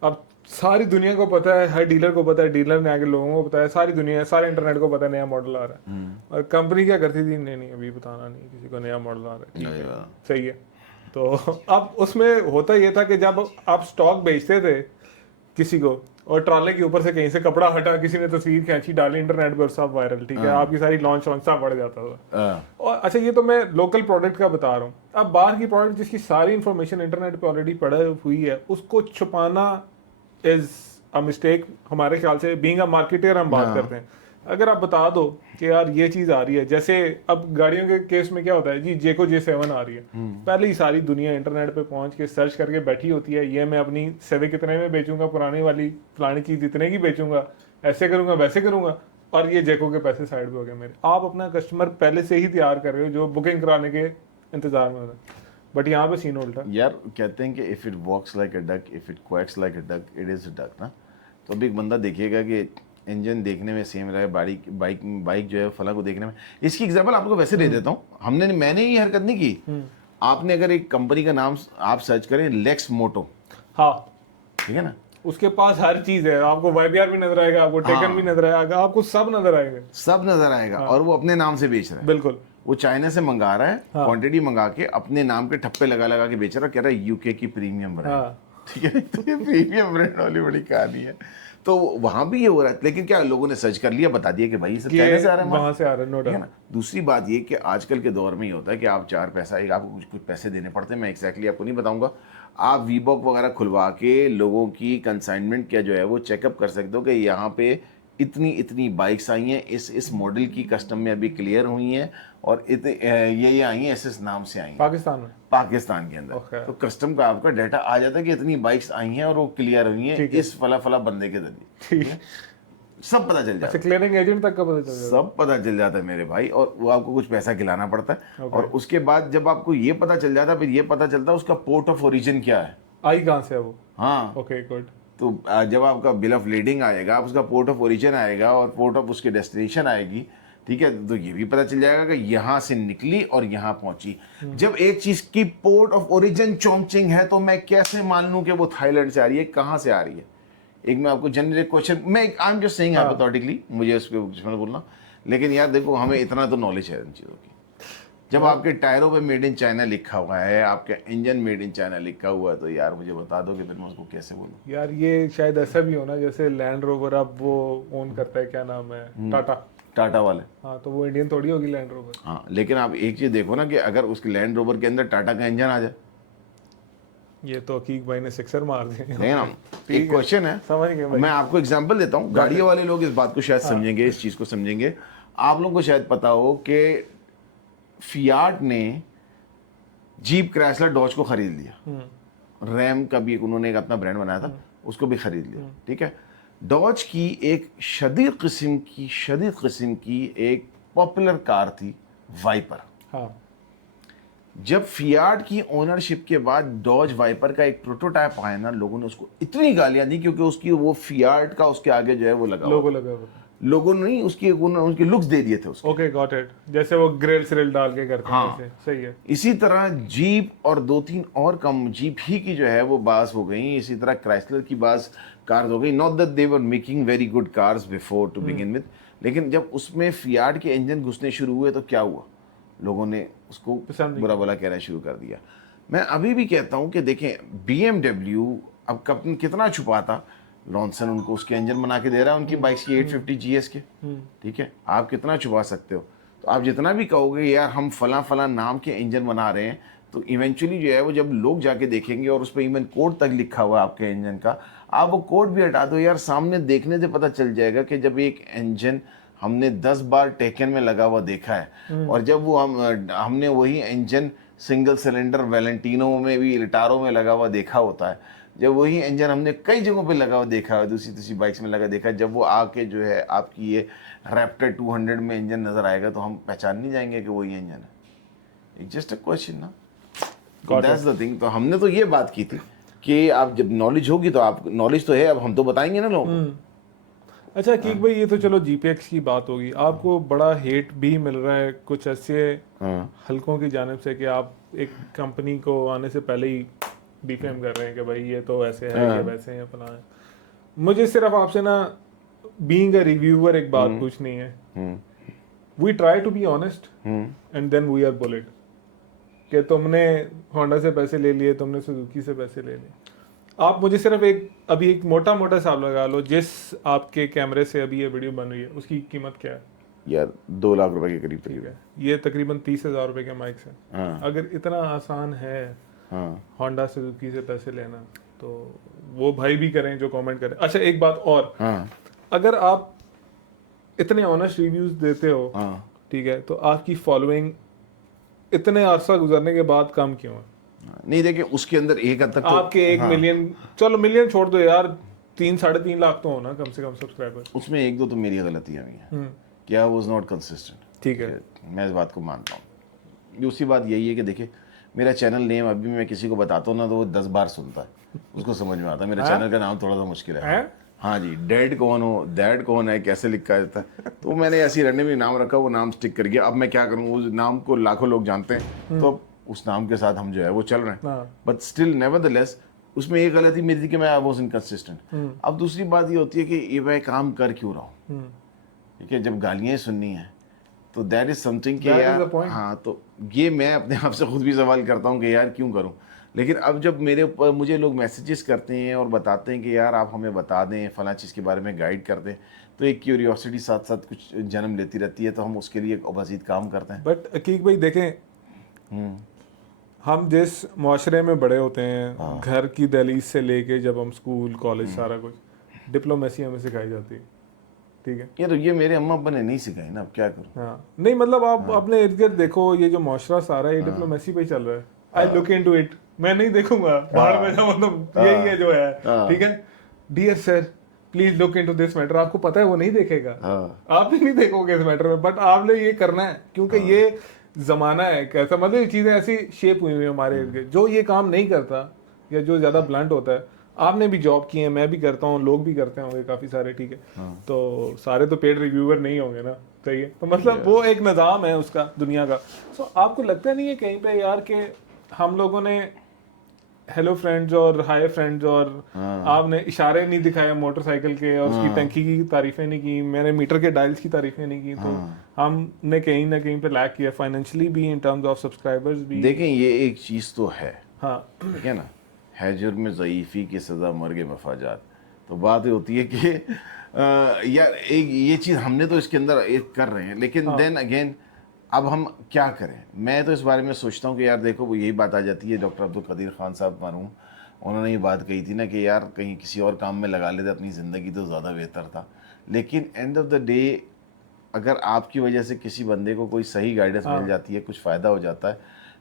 अब सारी दुनिया को पता है, हर डीलर को पता है, डीलर ने आगे लोगों को पता है, सारी दुनिया, सारे इंटरनेट को पता है नया मॉडल आ रहा है। और कंपनी क्या करती थी, नहीं अभी बताना नहीं किसी को, नया मॉडल आ रहा है, ठीक है, सही है। तो अब उसमें होता ये था कि जब आप स्टॉक बेचते थे किसी को और ट्रॉले के ऊपर से कहीं से कपड़ा हटा, किसी ने तस्वीर खींची डाली इंटरनेट पर, सब वायरल, ठीक है, आपकी सारी लॉन्च सब बढ़ जाता था। और अच्छा, ये तो मैं लोकल प्रोडक्ट का बता रहा हूँ। अब बाहर की प्रोडक्ट जिसकी सारी इंफॉर्मेशन इंटरनेट पे ऑलरेडी पड़ा हुई है, उसको छुपाना इज अ मिस्टेक हमारे ख्याल से। बीइंग अ मार्केटर हम बात करते हैं, अगर आप बता दो कि यार ये चीज आ रही है, जैसे अब गाड़ियों के केस में क्या होता है जी, जेको J7 आ रही है, पहले ही सारी दुनिया इंटरनेट पे पहुंच के सर्च करके बैठी होती है, ये मैं अपनी सिविक इतने में बेचूंगा, पुरानी वाली फलानी चीज इतने की बेचूंगा, ऐसे करूंगा वैसे करूंगा, और ये जेको के पैसे साइड पे हो गए मेरे। आप अपना कस्टमर पहले से ही तैयार कर रहे हो जो बुकिंग कराने के इंतजार में होता है, बट यहाँ पे सीन उल्टा। यार कहते हैं कि if it walks like a duck, if it quacks like a duck, it is a duck ना। तो अभी एक बंदा देखिएगा कि इंजन देखने में सेम रहा है, बाइक जो है फला को देखने में। इसकी एग्जांपल आपको वैसे दे देता हूँ, मैंने ये हरकत नहीं की। आपने अगर एक कंपनी का नाम आप सर्च करें, लेक्स मोटो, हाँ ठीक है ना, उसके पास हर चीज है, आपको YBR भी नजर आएगा, आपको टेकन भी नजर आएगा, आपको सब नजर आएगा, सब नजर आएगा। और वो अपने नाम से बेच रहा है, बिल्कुल। वो चाइना से मंगा रहा है, क्वांटिटी मंगा के अपने नाम के ठप्पे लगा लगा के बेच रहा है, कह रहा है यूके की प्रीमियम ब्रांड, ठीक है। तो ये प्रीमियम ब्रांड वाली बड़ी कहानी है। तो वहां भी ये हो रहा है, लेकिन क्या लोगों ने सर्च कर लिया, बता दिया कि भाई सब चाइना से आ रहा है, वहां से आ रहा है, नो ठीक है डाउट। ना। दूसरी बात ये कि आजकल के दौर में ये होता है कि आप चार पैसा, एक आपको कुछ पैसे देने पड़ते हैं, मैं एग्जैक्टली आपको नहीं बताऊंगा। आप वीबॉक वगैरह खुलवा के लोगों की कंसाइनमेंट क्या जो है वो चेकअप कर सकते हो कि यहाँ पे इतनी इतनी बाइक्स आई हैं, इस मॉडल की कस्टम में अभी क्लियर हुई हैं, और ये आई हैं इस नाम से आई हैं पाकिस्तान के अंदर। तो कस्टम का आपका डाटा आ जाता है कि इतनी बाइक्स आई हैं और वो क्लियर हुई हैं इस फला फला बंदे के जरिए, सब पता चल जाता है। क्लियरिंग एजेंट तक का पता चल जाता है, सब पता चल जाता है मेरे भाई। और वो आपको कुछ पैसा खिलाना पड़ता है, और उसके बाद जब आपको ये पता चल जाता है, फिर ये पता चलता है उसका पोर्ट ऑफ ओरिजिन क्या है, आई कहाँ से है वो। हाँ, ओके गुड। तो जब आपका बिल ऑफ लीडिंग आएगा, उसका पोर्ट ऑफ ओरिजिन आएगा और पोर्ट ऑफ उसके डेस्टिनेशन आएगी, ठीक है, तो ये भी पता चल जाएगा कि यहाँ से निकली और यहाँ पहुंची। जब एक चीज की पोर्ट ऑफ ओरिजिन चोंगचिंग है, तो मैं कैसे मान लूं कि वो थाईलैंड से आ रही है, कहाँ से आ रही है। एक मैं आपको जनरल क्वेश्चन, मैं I am just saying hypothetically, मुझे उस पर बोलना, लेकिन यार देखो हमें इतना तो नॉलेज है इन चीज़ों की। जब आपके टायरों पे मेड इन चाइना लिखा हुआ है, आपके इंजन मेड इन चाइना लिखा हुआ है, तो यार मुझे बता दो कि फिर मैं उसको कैसे बोलूँ। यार ये शायद ऐसा भी होना, जैसे लैंड रोवर अब वो ओन करता है, क्या नाम है, टाटा वाले, हाँ, तो वो इंडियन थोड़ी होगी लैंड रोवर। हाँ, लेकिन आप एक चीज़ देखो ना कि अगर उसके लैंड रोवर के अंदर टाटा का इंजन आ जाए, ये तो अकीक भाई ने सिक्सर मार दिया है ना। एक क्वेश्चन है, समझ गए भाई। मैं आपको एग्जांपल देता हूँ, गाड़ियों वाले लोग इस बात को शायद समझेंगे, इस चीज़ को समझेंगे। आप लोगों को शायद पता हो कि फियाट ने जीप क्राइसलर डॉज को खरीद लिया, रैम का भी उन्होंने एक अपना ब्रांड बनाया था, उसको भी खरीद लिया, ठीक है। डॉज की एक शदीद किस्म की एक पॉपुलर कार थी वाइपर। हाँ, जब फियाट की ओनरशिप के बाद डॉज वाइपर का एक प्रोटोटाइप आया ना, लोगों ने उसको इतनी गालियां दी, क्योंकि उसकी वो फियाट का उसके आगे जो है वो लगा लोगो लगा हुआ था। लोगों ने नहीं उसके लुक्स दे दिए थे उसको। ओके गॉट इट, जैसे वो ग्रिल श्रिल डाल के करते हैं, हाँ, वैसे, सही है। इसी तरह जीप और 2-3 और कम जीप ही की जो है वो बास हो गई, इसी तरह क्राइसलर की बास कार्स हो गई। Not that they were making very good cars before to begin with, लेकिन जब उसमें फियाट के इंजन घुसने शुरू हुए तो क्या हुआ, लोगों ने उसको बुरा भला कहना शुरू कर दिया। मैं अभी भी कहता हूं कि देखें BMW अब कितना छुपाता, लॉन्सन उनको उसके इंजन बना के दे रहा है उनकी बाइक्स की 850 GS के, ठीक है, आप कितना छुपा सकते हो। तो आप जितना भी कहोगे यार हम फला नाम के इंजन बना रहे हैं, तो इवेंचुअली जो है वो जब लोग जाके देखेंगे और उस पर इवन कोड तक लिखा हुआ है आपके इंजन का, आप वो कोड भी हटा दो यार, सामने देखने से पता चल जाएगा कि जब एक इंजन हमने 10 बार टेकन में लगा हुआ देखा है, और जब वो हमने वही इंजन सिंगल सिलेंडर वैलेंटिनो में भी, लिटारो में लगा हुआ देखा होता है, जब वही इंजन हमने कई जगहों पे लगा हुआ देखा है, दूसरी बाइक्स में लगा देखा है, जब वो आके जो है आपकी ये रैप्टर 200 में इंजन नज़र आएगा, तो हम पहचान नहीं जाएंगे कि वही इंजन है। इट्स जस्ट अ क्वेश्चन ना, दैट्स द थिंग। तो हमने तो ये बात की थी कि आप जब नॉलेज होगी तो आप, नॉलेज तो है, अब हम तो बताएंगे ना लोगों को। अच्छा कीक भाई, ये तो चलो GPX की बात होगी, आपको बड़ा हेट भी मिल रहा है कुछ ऐसे हलकों की जानिब से कि आप एक कंपनी को आने से पहले ही डिफेम कर रहे हैं कि भाई ये तो ऐसे है, ये वैसे है, फलां है। मुझे सिर्फ आपसे ना बीइंग अ रिव्यूअर एक बात पूछनी है. We try to be honest and then we are bullet. कि तुमने होंडा से पैसे ले लिए, तुमने सुजुकी से पैसे ले लिए. आप मुझे सिर्फ अभी एक मोटा मोटा हिसाब लगा लो, जिस आपके कैमरे से अभी ये वीडियो बन रही है उसकी कीमत क्या है? यार 2 लाख रुपए के करीब करीब है. ये तकरीबन 30,000 रुपए के माइक है. हाँ. अगर इतना आसान है हाँ. होंडा सुजुकी से पैसे लेना, तो वो भाई भी करें जो कमेंट करें. अच्छा एक बात और, हाँ. अगर आप इतने ऑनेस्ट रिव्यूज देते हो, हाँ. ठीक है, तो आपकी फॉलोइंग इतने अरसा गुजरने के बाद कम क्यों है? नहीं देखिए, उसके अंदर एक हद तक तो आपके 1 हाँ, मिलियन, चलो मिलियन छोड़ दो यार, 3-3.5 लाख तो होना कम से कम सब्सक्राइबर. उसमें 1-2 तो मेरी गलतियां भी हैं कि आई वाज नॉट कंसिस्टेंट. ठीक है. मैं इस बात को मानता हूँ. दूसरी बात यही है कि देखिए, मेरा चैनल नेम अभी मैं किसी को बताता हूँ ना तो वो 10 बार सुनता है, उसको समझ में आता है. मेरे चैनल का नाम थोड़ा सा मुश्किल है. हाँ जी, डैड कौन हो, डैड कौन है, कैसे लिखा जाता है, तो मैंने ऐसी रैंडम भी नाम रखा, वो नाम स्टिक कर गया. अब मैं क्या करूँ, उस नाम को लाखों लोग जानते हैं, तो उस नाम के साथ हम जो है वो चल रहे हैं. बट स्टिल नेवरदलेस उसमें एक गलती मेरी थी कि मैं वाज इनकंसिस्टेंट. अब दूसरी बात ये होती है कि ये मैं काम कर क्यों रहा हूँ. ठीक है, जब गालियाँ सुननी है तो दैट इज समथिंग कि यार, हाँ, तो ये मैं अपने आप से खुद भी सवाल करता हूँ कि यार क्यों करूँ. लेकिन अब जब मेरे ऊपर मुझे लोग मैसेजेस करते हैं और बताते हैं कि यार आप हमें बता दें, फला चीज़ के बारे में गाइड कर दें, तो एक क्यूरियोसिटी साथ साथ कुछ जन्म लेती रहती है, तो हम उसके लिए मज़ीद काम करते हैं. बट अकीक भाई देखें, हम जिस माशरे में बड़े होते हैं, घर की दहलीज से लेके जब हम स्कूल कॉलेज सारा कुछ, डिप्लोमेसी हमें सिखाई जाती है. ठीक है, ये तो ये मेरे अम्मा अब्बा ने नहीं सिखाई ना, अब क्या करूँ. हाँ नहीं मतलब आप अपने इर्द गिर्द देखो, ये जो माशरा सारा ये डिप्लोमेसी पे ही चल रहा है. आई लुक इनटू इट, मैं नहीं देखूंगा बाहर में जा, मतलब यही है जो है. ठीक है, dear sir please look into this matter. आपको पता है वो नहीं देखेगा, आप भी नहीं देखोगे इस मैटर में, बट आपने ये करना है क्योंकि ये जमाना है कैसा, मतलब ये चीजें ऐसी शेप हुई हुई है हमारे इर्द गिर्द. जो ये काम नहीं करता या जो ज्यादा ब्लंट होता है, आपने भी जॉब की है, मैं भी करता हूँ, लोग भी करते होंगे काफी सारे. ठीक है, तो सारे तो पेड रिव्यूअर नहीं होंगे ना. सही है, तो मतलब वो एक निज़ाम है उसका दुनिया का. सो आपको लगता नहीं है कहीं पे यार कि हम लोगों ने हेलो फ्रेंड्स और हाय फ्रेंड्स और आपने इशारे नहीं दिखाए मोटरसाइकिल के और उसकी टंकी की तारीफें नहीं की, मैंने मीटर के डायल्स की तारीफें नहीं की, तो हमने कहीं ना कहीं पे लैक किया फाइनेंशियली भी, इन टर्म्स ऑफ सब्सक्राइबर्स भी. देखें, ये एक चीज़ तो है. हाँ, ठीक है ना, है जुर्म ज़ईफ़ी की सज़ा मर्ग मफाजात. तो बात ये होती है कि यार एक ये चीज़ हमने तो इसके अंदर एक कर रहे हैं, लेकिन देन अगेन अब हम क्या करें. मैं तो इस बारे में सोचता हूँ कि यार देखो, वो यही बात आ जाती है, डॉक्टर अब्दुल कदीर खान साहब मरहूम, उन्होंने ये बात कही थी ना कि यार कहीं किसी और काम में लगा लेते अपनी ज़िंदगी तो ज़्यादा बेहतर था. लेकिन एंड ऑफ द डे अगर आपकी वजह से किसी बंदे को कोई सही गाइडेंस मिल जाती है, कुछ फ़ायदा हो जाता है,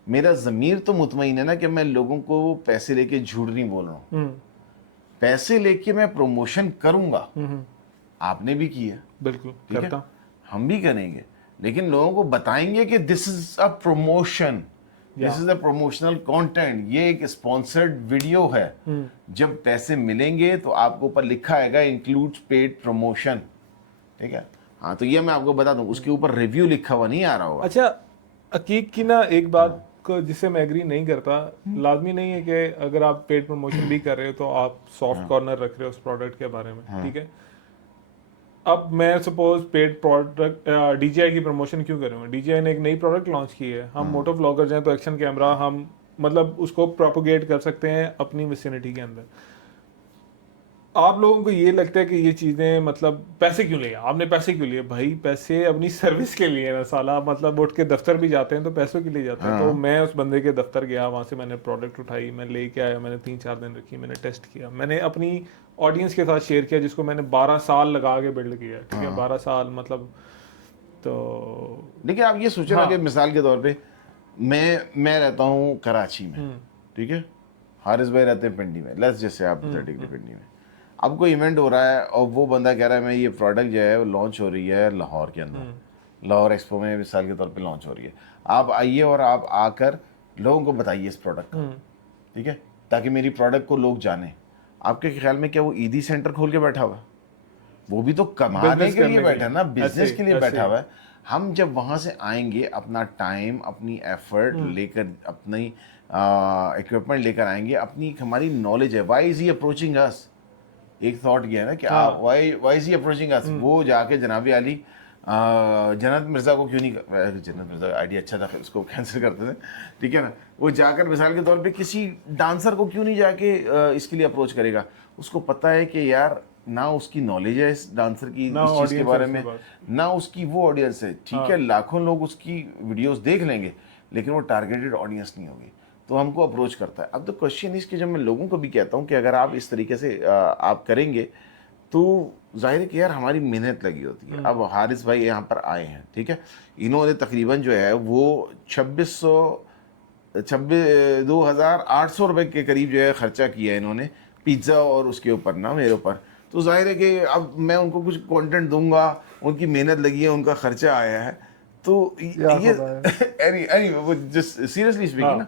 मेरा ज़मीर तो मुतमईन है ना कि मैं लोगों को पैसे लेके झूठ नहीं बोल रहा हूँ. पैसे लेके मैं प्रमोशन करूँगा, आपने भी किया, बिल्कुल करता, हम भी करेंगे, लेकिन लोगों को बताएंगे कि this is a promotion, this is a promotional content, ये एक स्पॉन्सर्ड वीडियो है. जब पैसे मिलेंगे तो आपको ऊपर लिखा आएगा इंक्लूड्स पेड प्रमोशन. ठीक है, हाँ, तो ये मैं आपको बता दूं, उसके ऊपर रिव्यू लिखा हुआ नहीं आ रहा होगा. अच्छा, अकीक की ना एक बात को जिससे मैं एग्री नहीं करता, लाजमी नहीं है कि अगर आप पेड प्रमोशन भी कर रहे हो तो आप सॉफ्ट कॉर्नर रख रहे हो उस प्रोडक्ट के बारे में. ठीक है, अब मैं सपोज पेड प्रोडक्ट DJI की प्रमोशन क्यों करूँगा. DJI ने एक नई प्रोडक्ट लॉन्च की है, हम मोटो व्लॉगर्स हैं, तो एक्शन कैमरा हम मतलब उसको प्रोपोगेट कर सकते हैं अपनी विसिनिटी के अंदर. आप लोगों को ये लगता है कि ये चीज़ें मतलब पैसे क्यों लिए, आपने पैसे क्यों लिए. भाई पैसे अपनी सर्विस के लिए ना साला, मतलब उठ के दफ्तर भी जाते हैं तो पैसों के लिए जाते हैं. तो मैं उस बंदे के दफ्तर गया, वहाँ से मैंने प्रोडक्ट उठाई, मैं लेके आया, मैंने 3-4 दिन रखी, मैंने टेस्ट किया, मैंने अपनी ऑडियंस के साथ शेयर किया जिसको मैंने 12 साल लगा के बिल्ड किया. ठीक है, 12 साल मतलब. तो देखिए, आप ये सोचे ना कि मिसाल के तौर पे मैं रहता हूँ कराची में, ठीक है, हारिस भाई रहते हैं पिंडी में, लेट्स जैसे आप पिंडी में. अब कोई इवेंट हो रहा है और वो बंदा कह रहा है मैं ये प्रोडक्ट जो है वो लॉन्च हो रही है लाहौर के अंदर, लाहौर एक्सपो में मिसाल के तौर पे लॉन्च हो रही है, आप आइए और आप आकर लोगों को बताइए इस प्रोडक्ट का. ठीक है, ताकि मेरी प्रोडक्ट को लोग जाने. आपके ख्याल में क्या वो ईदी सेंटर खोल के बैठा हुआ है? वो भी तो कमाने के लिए बैठा है ना, बिजनेस के लिए बैठा हुआ है. हम जब वहाँ से आएंगे, अपना टाइम, अपनी एफर्ट लेकर, अपनी इक्विपमेंट लेकर आएंगे, अपनी हमारी नॉलेज है. व्हाई इज ही अप्रोचिंग अस? एक थॉट ये है ना कि आप व्हाई इज ही अप्रोचिंग अस, वो जाके जनाब आली जन्नत मिर्ज़ा को क्यों नहीं जन्नत मिर्ज़ा का आइडिया अच्छा था, उसको कैंसिल करते थे, ठीक है ना, वो जाकर मिसाल के तौर पे किसी डांसर को क्यों नहीं जाके इसके लिए अप्रोच करेगा। उसको पता है कि यार ना उसकी नॉलेज है इस डांसर की, इस चीज़ के बारे में, ना उसकी वो ऑडियंस है, ठीक है, लाखों लोग उसकी वीडियोस देख लेंगे लेकिन वो टारगेटेड ऑडियंस नहीं होगी, तो हमको अप्रोच करता है। अब तो क्वेश्चन इसके, जब मैं लोगों को भी कहता हूँ कि अगर आप इस तरीके से आप करेंगे तो जाहिर है कि यार हमारी मेहनत लगी होती है। अब हारिस भाई यहाँ पर आए हैं, ठीक है, इन्होंने तकरीबन जो है वो 2,800 रुपये के करीब जो है ख़र्चा किया है इन्होंने पिज़्ज़ा और उसके ऊपर ना, मेरे ऊपर। तो जाहिर है कि अब मैं उनको कुछ कंटेंट दूंगा, उनकी मेहनत लगी है, उनका ख़र्चा आया है, तो ये वो जस्ट सीरियसली स्पीकिंग ना,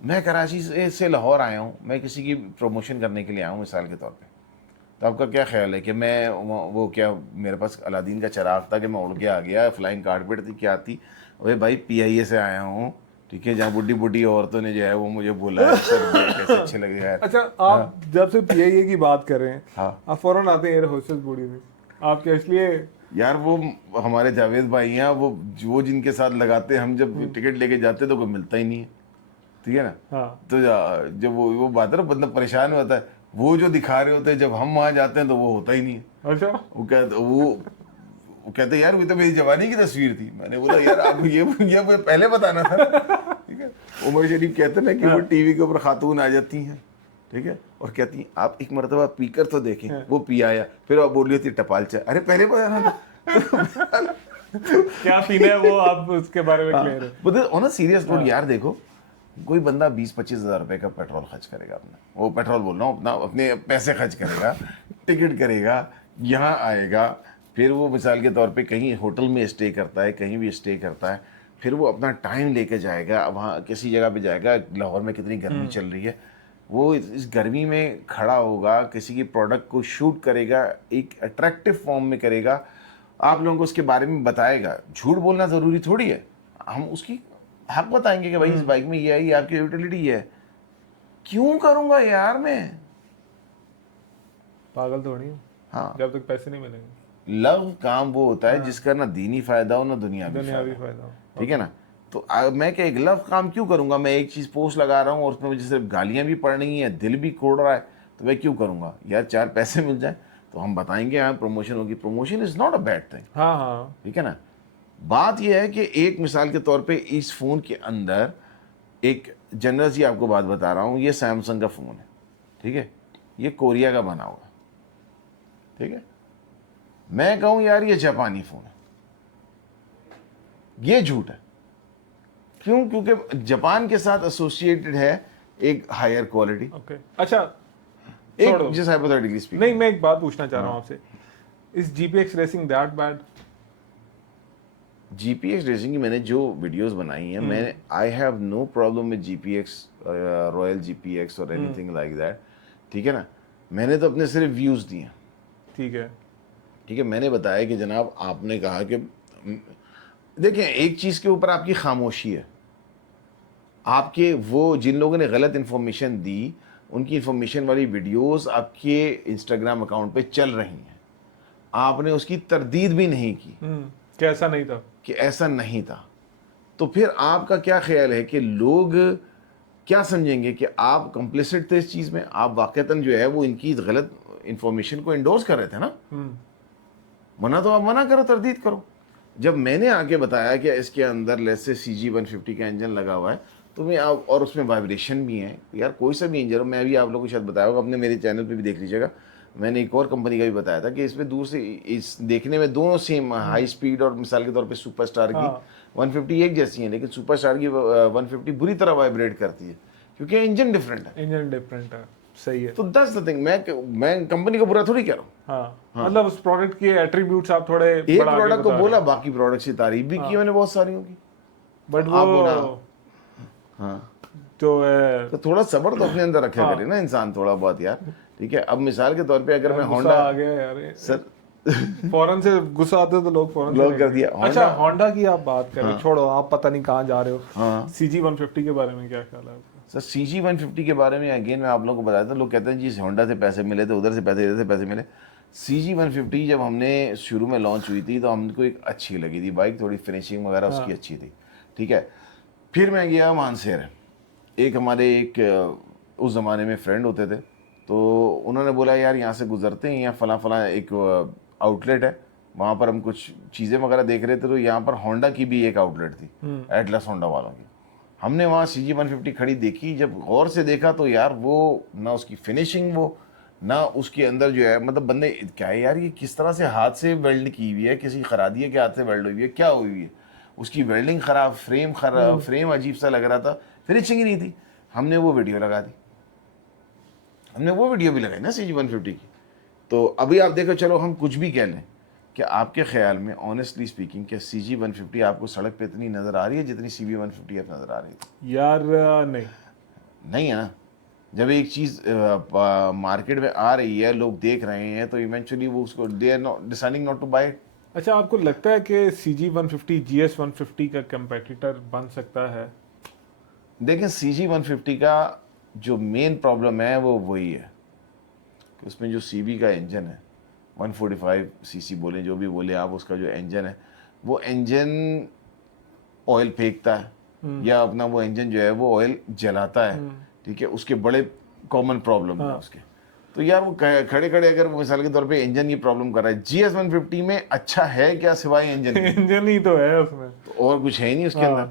मैं कराची से लाहौर आया हूँ, मैं किसी की प्रमोशन करने के लिए आया हूँ मिसाल के तौर पे, तो आपका क्या ख्याल है कि मैं वो क्या मेरे पास अलादीन का चिराग था कि मैं उड़ के आ गया, फ्लाइंग कारपेट थी क्या थी, अरे भाई PIA से आया हूँ, ठीक है, जहाँ बुढ़ी बुढ़ी औरतों ने जो है वो मुझे बोला है सर कैसे अच्छे लगे यार। अच्छा, आप जब से PIA की बात कर रहे हैं, हाँ, आप फौरन आते हैं एयर होस्टेस बूढ़ी में, आप क्या इसलिए? यार वो हमारे जावेद भाई हैं, वो जिनके साथ लगाते, हम जब टिकट लेके जाते तो कोई मिलता ही नहीं है, ठीक है ना। हाँ, तो जब वो बात है ना, बंदा परेशान होता है, वो जो दिखा रहे होते हैं जब हम वहाँ जाते हैं तो वो होता ही नहीं है। अच्छा, वो कहते यार वो तो मेरी जवानी की तस्वीर थी। मैंने बोला यार आप ये पहले बताना था, ठीक है। उमर शरीफ कहते ना कि वो टीवी के ऊपर खातून आ जाती हैं, ठीक है, और कहती हैं आप एक मरतबा पीकर तो देखें, वो पी आया, फिर आप बोल रही थी टपाल चाय, अरे पहले बताना था। क्या सीन है वो, आप उसके बारे में क्लियर है? But on a serious note यार, देखो कोई बंदा 20-25 हज़ार रुपए का पेट्रोल खर्च करेगा अपना, वो पेट्रोल बोल रहा हूँ, अपने पैसे खर्च करेगा, टिकट करेगा, यहाँ आएगा, फिर वो मिसाल के तौर पे कहीं होटल में स्टे करता है, कहीं भी स्टे करता है, फिर वो अपना टाइम लेके जाएगा, वहाँ किसी जगह पे जाएगा, लाहौर में कितनी गर्मी चल रही है, वो इस गर्मी में खड़ा होगा, किसी की प्रोडक्ट को शूट करेगा, एक अट्रैक्टिव फॉर्म में करेगा, आप लोगों को उसके बारे में बताएगा। झूठ बोलना ज़रूरी थोड़ी है, हम उसकी हक बताएंगे कि भाई इस बाइक में ये है, ये आपकी यूटिलिटी है। क्यों करूंगा यार मैं, पागल तो नहीं हूँ, हाँ, जब तक पैसे नहीं मिलेंगे। लव काम वो होता है जिसका ना दीनी फायदा हो ना दुनियावी फायदा हो, ठीक है ना। तो मैं क्या एक लव काम क्यों करूंगा, मैं एक चीज पोस्ट लगा रहा हूँ और उसमें मुझे सिर्फ गालियां भी पड़ रही हैं, दिल भी कोड़ रहा है, तो मैं क्यों करूंगा यार, 4 पैसे मिल जाए तो हम बताएंगे हाँ प्रमोशन होगी। Promotion is not a bad thing, हाँ हाँ, ठीक है ना। बात यह है कि एक मिसाल के तौर पे इस फ़ोन के अंदर एक जनरल सी आपको बात बता रहा हूँ, ये सैमसंग का फ़ोन है, ठीक है, ये कोरिया का बना हुआ, ठीक है, मैं कहूँ यार ये जापानी फ़ोन है, ये झूठ है। क्यों? क्योंकि जापान के साथ एसोसिएटेड है एक हायर क्वालिटी। ओके, अच्छा, एक जिस हाइपोथेटिकली स्पीकिंग, नहीं, मैं एक बात पूछना चाह रहा हूँ आपसे, is GPX racing that bad? GPX racing की मैंने जो वीडियोस बनाई हैं, मैंने I have no problem with GPX, Royal GPX और एनीथिंग लाइक दैट, ठीक है ना। मैंने तो अपने सिर्फ व्यूज़ दिए, ठीक है, ठीक है, मैंने बताया कि जनाब आपने कहा कि देखें एक चीज़ के ऊपर आपकी खामोशी है, आपके वो जिन लोगों ने गलत इन्फॉर्मेशन दी उनकी इन्फॉर्मेशन वाली वीडियोस आपके इंस्टाग्राम अकाउंट पे चल रही हैं, आपने उसकी तरदीद भी नहीं की कि ऐसा नहीं था, कि ऐसा नहीं था, तो फिर आपका क्या ख्याल है कि लोग क्या समझेंगे कि आप कंप्लिसिट थे इस चीज़ में, आप वाकईतन जो है वो इनकी गलत इन्फॉर्मेशन को इंडोर्स कर रहे थे ना। मना तो आप मना करो, तरदीद करो। जब मैंने आके बताया कि इसके अंदर लेट्स से CG150 का इंजन लगा हुआ है, तो मैं आप और उसमें वाइब्रेशन भी है, यार कोई सा भी इंजन हो, मैं अभी आप लोगों को शायद बताया होगा, अपने मेरे चैनल पे भी देख लीजिएगा, मैंने एक और कंपनी का भी बताया था कि इसमें दूर से इस देखने में दोनों सेम हाई स्पीड और मिसाल के तौर पे सुपरस्टार की 150 एक जैसी है, लेकिन सुपरस्टार की 150 बुरी तरह वाइब्रेट करती है क्योंकि इंजन डिफरेंट है, इंजन डिफरेंट है, सही है। तो दैट्स द थिंग, मैं कंपनी को बुरा थोड़ी कह रहा हूँ, हाँ, मतलब उस प्रोडक्ट के एट्रीब्यूट्स आप थोड़े एक प्रोडक्ट को बोला, बाकी प्रोडक्ट की तारीफ भी की मैंने बहुत सारी की, बट वो हाँ, तो थोड़ा सब्र तो अपने अंदर रखा करे ना इंसान थोड़ा बहुत यार, ठीक है। अब मिसाल के तौर पे अगर मैं होंडा आ गया यार सर फौरन से गुस्सा आते तो लोग फौरन ब्लॉक कर दिया। अच्छा, होंडा की आप बात करें, छोड़ो, आप पता नहीं कहाँ जा रहे हो, CG150 के बारे में क्या ख्याल है आपका? सर CG150 के बारे में अगेन मैं आप लोगों को बताता हूँ, लोग कहते हैं जी होंडा से पैसे मिले थे, उधर से पैसे, इधर से पैसे मिले। CG150 जब हमने शुरू में लॉन्च हुई थी तो हमको एक अच्छी लगी थी बाइक, थोड़ी फिनिशिंग वगैरह उसकी अच्छी थी, ठीक है। फिर मैं गया मानसेर, एक हमारे उस ज़माने में फ्रेंड होते थे, तो उन्होंने बोला यार यहाँ से गुजरते हैं, यहाँ फला फला एक आउटलेट है, वहाँ पर हम कुछ चीज़ें वगैरह देख रहे थे, तो यहाँ पर होंडा की भी एक आउटलेट थी, एटलस होंडा वालों की। हमने वहाँ CG150 खड़ी देखी, जब गौर से देखा तो यार वो ना उसकी फिनिशिंग, वो ना उसके अंदर जो है, मतलब बंदे क्या है यार, ये किस तरह से हाथ से वेल्ड की हुई है, किसी खरादिए के हाथ से वेल्ड हुई है, क्या हुई है, उसकी वेल्डिंग खराब, फ्रेम खराब, फ्रेम अजीब सा लग रहा था, फिनिशिंग ही नहीं थी। हमने वो वीडियो लगा दी, हमने वो वीडियो भी लगाई ना CG150 की। तो अभी आप देखो, चलो हम कुछ भी कह लें, कि आपके ख्याल में ऑनेस्टली स्पीकिंग क्या CG150 आपको सड़क पे इतनी नज़र आ रही है जितनी CB150 अब नज़र आ रही थी? यार नहीं, नहीं है ना। जब एक चीज़ मार्केट में आ रही है, लोग देख रहे हैं, तो इवेंचुअली वो उसको they are not deciding not to buy it. अच्छा, आपको लगता है कि CG150 GS150 का कंपेटिटर बन सकता है? देखें, CG150 का जो मेन प्रॉब्लम है वो वही है कि उसमें जो CB का इंजन है, 145cc बोले, जो भी बोले आप, उसका जो इंजन है, वो इंजन ऑयल फेंकता है, या अपना वो इंजन जो है वो ऑयल जलाता है, ठीक है। उसके बड़े कॉमन प्रॉब्लम है उसके। तो यार वो खड़े खड़े अगर मिसाल के तौर पे इंजन की प्रॉब्लम कर रहा है, GS150 में अच्छा है क्या सिवाय इंजन के? इंजन ही तो है उसमें, तो और कुछ है ही नहीं उसके अंदर,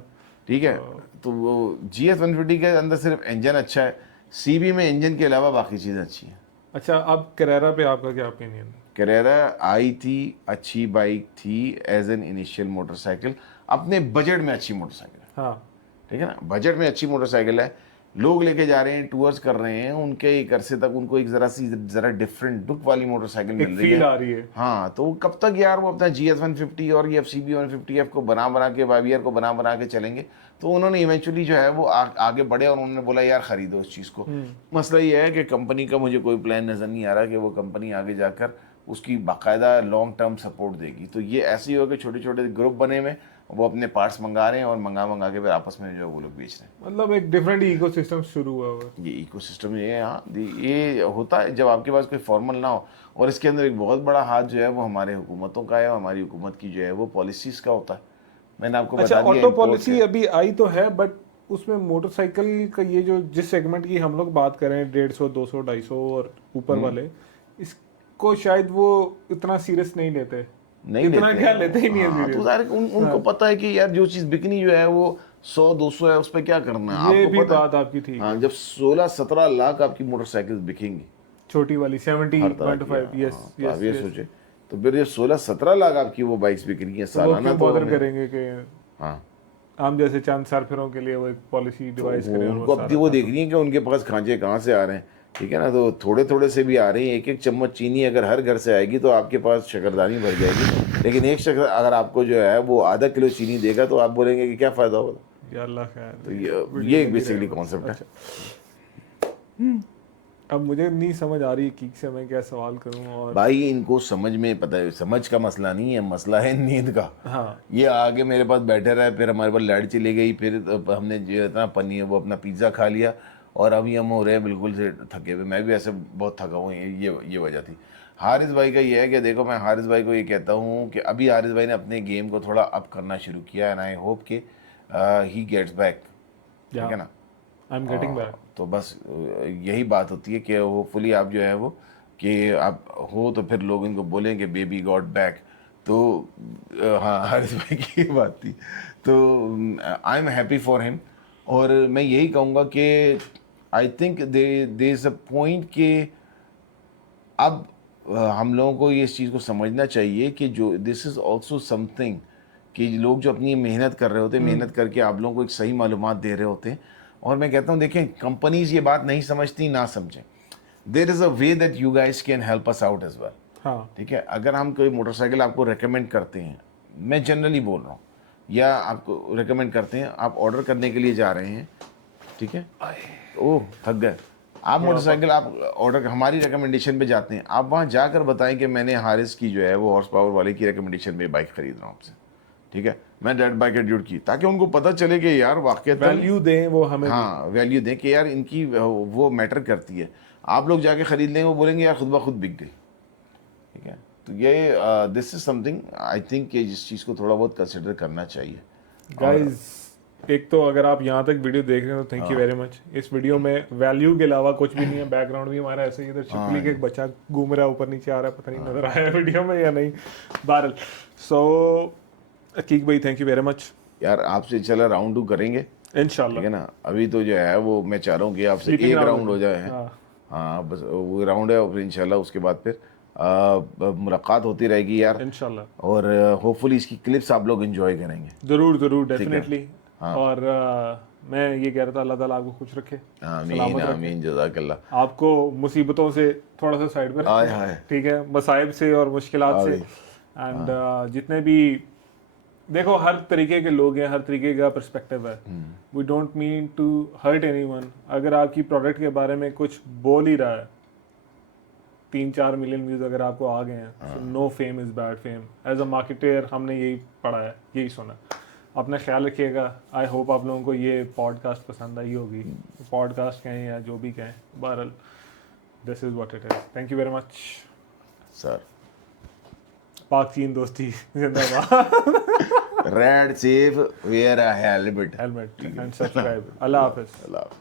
ठीक है। तो वो GS150 के अंदर सिर्फ इंजन अच्छा है, CB में इंजन के अलावा बाकी चीज़ें अच्छी हैं। अच्छा, अब कैरेरा पे आपका क्या ओपिनियन है? कैरेरा आई थी, अच्छी बाइक थी एज एन इनिशियल मोटरसाइकिल, अपने बजट में अच्छी मोटरसाइकिल है, हाँ, ठीक है ना। बजट में अच्छी मोटरसाइकिल है, लोग लेके जा रहे हैं, टूर्स कर रहे हैं, उनके एक अरसे तक उनको एक ज़रा डिफरेंट लुक वाली मोटरसाइकिल मिल रही फील है। आ रही है। हाँ, तो कब तक यार वो अपना GS150 और ये CB150F को बना के, YBR को बना के चलेंगे? तो उन्होंने इवेंचुअली जो है वो आगे बढ़े और उन्होंने बोला यार खरीदो इस चीज़ को। मसला ये है कि कंपनी का मुझे कोई प्लान नज़र नहीं आ रहा कि वो कंपनी आगे जाकर उसकी बाकायदा लॉन्ग टर्म सपोर्ट देगी। तो ये ऐसे ही हो कि छोटे छोटे ग्रुप बने हुए, वो अपने पार्ट्स मंगा रहे हैं और मंगा के फिर आपस में जो है वो लोग बेच रहे हैं। मतलब एक डिफरेंट इकोसिस्टम शुरू हुआ हुआ है। ये इकोसिस्टम ये है, हाँ, ये होता है जब आपके पास कोई फॉर्मल ना हो। और इसके अंदर एक बहुत बड़ा हाथ जो है वो हमारे हुकूमतों का है, हमारी हुकूमत की जो है वो पॉलिसीज का होता है। मैंने आपको अच्छा, बता दिया ऑटो import पॉलिसी का। अभी आई तो है, बट उसमें मोटरसाइकिल का ये जो जिस सेगमेंट की हम लोग बात कर रहे हैं, 150, 200, 250 और ऊपर वाले, इसको शायद वो इतना सीरियस नहीं लेते। नहीं इतना लेते क्या हैं। लेते ही नहीं है हाँ, तो सीरियस। ज़ाहिर है उनको पता है कि यार जो चीज़ बिकनी जो है वो 100-200 है, उस पर क्या करना है, ये आपको भी पता बात है। आपकी ठीक हाँ, है। जब 16-17 लाख आपकी मोटरसाइकिल बिकेंगी छोटी वाली 70, हर तरह 125, की, यस हाँ, तो आप ये यस। सोचे, तो फिर जब 16-17 लाख आपकी वो बाइक्स बिक रही हैं तो वो सालाना, क्यों तो बॉदर हमें, करेंगे कि हाँ, हम जैसे चंद सरफिरों के लिए वो एक पॉलिसी तो डिवाइस करें और उनको वो अपनी सारा वो खत्म। देखनी है कि उनके पास खांचे कहाँ से आ रहे हैं, ठीक है ना। तो थोड़े थोड़े से भी आ रही है, एक एक चम्मच चीनी अगर हर घर से आएगी तो आपके पास शक्करदानी भर जाएगी। लेकिन एक शक्कर अगर आपको जो है वो आधा किलो चीनी देगा तो आप बोलेंगे कि क्या फ़ायदा होगा। या अल्लाह खैर, तो वीडियो ये लगी बेसिकली रहे बस। कॉन्सेप्ट है। अच्छा, अब मुझे नहीं समझ आ रही है कीक से मैं क्या सवाल करूं। और भाई इनको समझ में, पता है, समझ का मसला नहीं है, मसला है नींद का। हाँ, ये आगे मेरे पास बैठे रहे, फिर हमारे पास लाइट चली गई, फिर हमने जो इतना पनीर वो अपना पिज़्ज़ा खा लिया, और अभी हम हो रहे हैं बिल्कुल से थके हुए। मैं भी ऐसे बहुत थका हुआ हूँ, ये वजह थी। हारिस भाई का ये है कि देखो, मैं हारिस भाई को ये कहता हूँ कि अभी हारिस भाई ने अपने गेम को थोड़ा अप करना शुरू किया, एंड आई होप कि ही गेट्स बैक, ठीक है ना। I am getting back. तो बस यही बात होती है कि होपफुली आप जो है वो, कि आप हो तो फिर लोग इनको बोलेंगे बेबी गॉट बैक। तो हाँ, हारिस भाई की ये बात थी। तो I am happy for him, और मैं यही कहूँगा कि I think they is a point कि अब हम लोगों को ये इस चीज़ को समझना चाहिए कि जो दिस इज़ ऑल्सो समथिंग, कि लोग जो अपनी मेहनत कर रहे होते हैं, मेहनत करके आप लोगों को एक सही मालूमात दे रहे होते हैं। और मैं कहता हूँ, देखें, कंपनीज ये बात नहीं समझती, ना समझें। There is a way that you guys can help us out as well, हाँ, ठीक है। अगर हम कोई मोटरसाइकिल आपको रेकमेंड करते हैं, मैं जनरली बोल रहा हूँ, या आपको रेकमेंड करते हैं, आप ऑर्डर करने के लिए जा रहे हैं, ठीक है, ओह थक गए, आप मोटरसाइकिल आप ऑर्डर हमारी रिकमेंडेशन पे जाते हैं, आप वहाँ जाकर बताएं कि मैंने हारिस की जो है वो हॉर्स पावर वाले की रिकमेंडेशन पे बाइक खरीद रहा हूँ आपसे, ठीक है। मैं डेड बाइक एटीट्यूड की, ताकि उनको पता चले कि यार वाकईतन वैल्यू दें वो हमें भी। हाँ वैल्यू दें कि यार इनकी वो मैटर करती है। आप लोग जाके खरीद लेंगे, वो बोलेंगे यार खुद ब खुद बिक गई। ठीक है, तो ये this is something I think कि जिस चीज़ को थोड़ा बहुत कंसिडर करना चाहिए। गाइस एक तो अगर आप यहाँ तक वीडियो देख रहे हो तो थैंक यू वेरी मच। इस वीडियो में वैल्यू के अलावा कुछ भी नहीं है, बैकग्राउंड भी हमारा ऐसे ही इधर छिपकली के एक बच्चा घूम रहा है ऊपर नीचे आ रहा है, पता नहीं नजर आया वीडियो में या नहीं, बहरहाल। सो अकीक भाई थैंक यू वेरी मच यार आपसे इंशाल्लाह राउंड 2 करेंगे, इंशाल्लाह। ठीक है ना। अभी तो जो है वो मैं चाह रहा हूँ कि आपसे Sleeping एक round राउंड हो जाए। हाँ। हाँ बस वो राउंड है, और फिर इंशाल्लाह उसके बाद फिर मुलाकात होती रहेगी यार, इंशाल्लाह और होपफुली इसकी क्लिप्स आप लोग एंजॉय करेंगे। जरूर जरूर डेफिनेटली। हाँ। और मैं ये कह रहा था अल्लाह ताला आपको खुश रखे, आमीन सलामत रखे, आमीन जज़ाकल्लाह। आपको मुसीबतों से थोड़ा सा साइड पर आय रखे, हाय। ठीक है, मसाइब से और मुश्किलात से। आमीन। एंड जितने भी देखो हर तरीके के लोग हैं, हर तरीके का पर्सपेक्टिव है। We don't mean to hurt anyone. अगर आपकी प्रोडक्ट के बारे में कुछ बोल ही रहा है, 3-4 मिलियन व्यूज अगर आपको आ गए हैं, no fame is bad fame. As a marketer हमने यही पढ़ा है, यही सुना। अपना ख्याल रखिएगा। आई होप आप लोगों को ये पॉडकास्ट पसंद आई होगी, पॉडकास्ट कहें या जो भी कहें, बहरहाल this is what it is. Thank you very much sir. Pak चीन दोस्ती जिंदाबाद। Ride safe wear a helmet. Helmet and subscribe. Allah हाफिज। अल्लाह हाफ़िज़।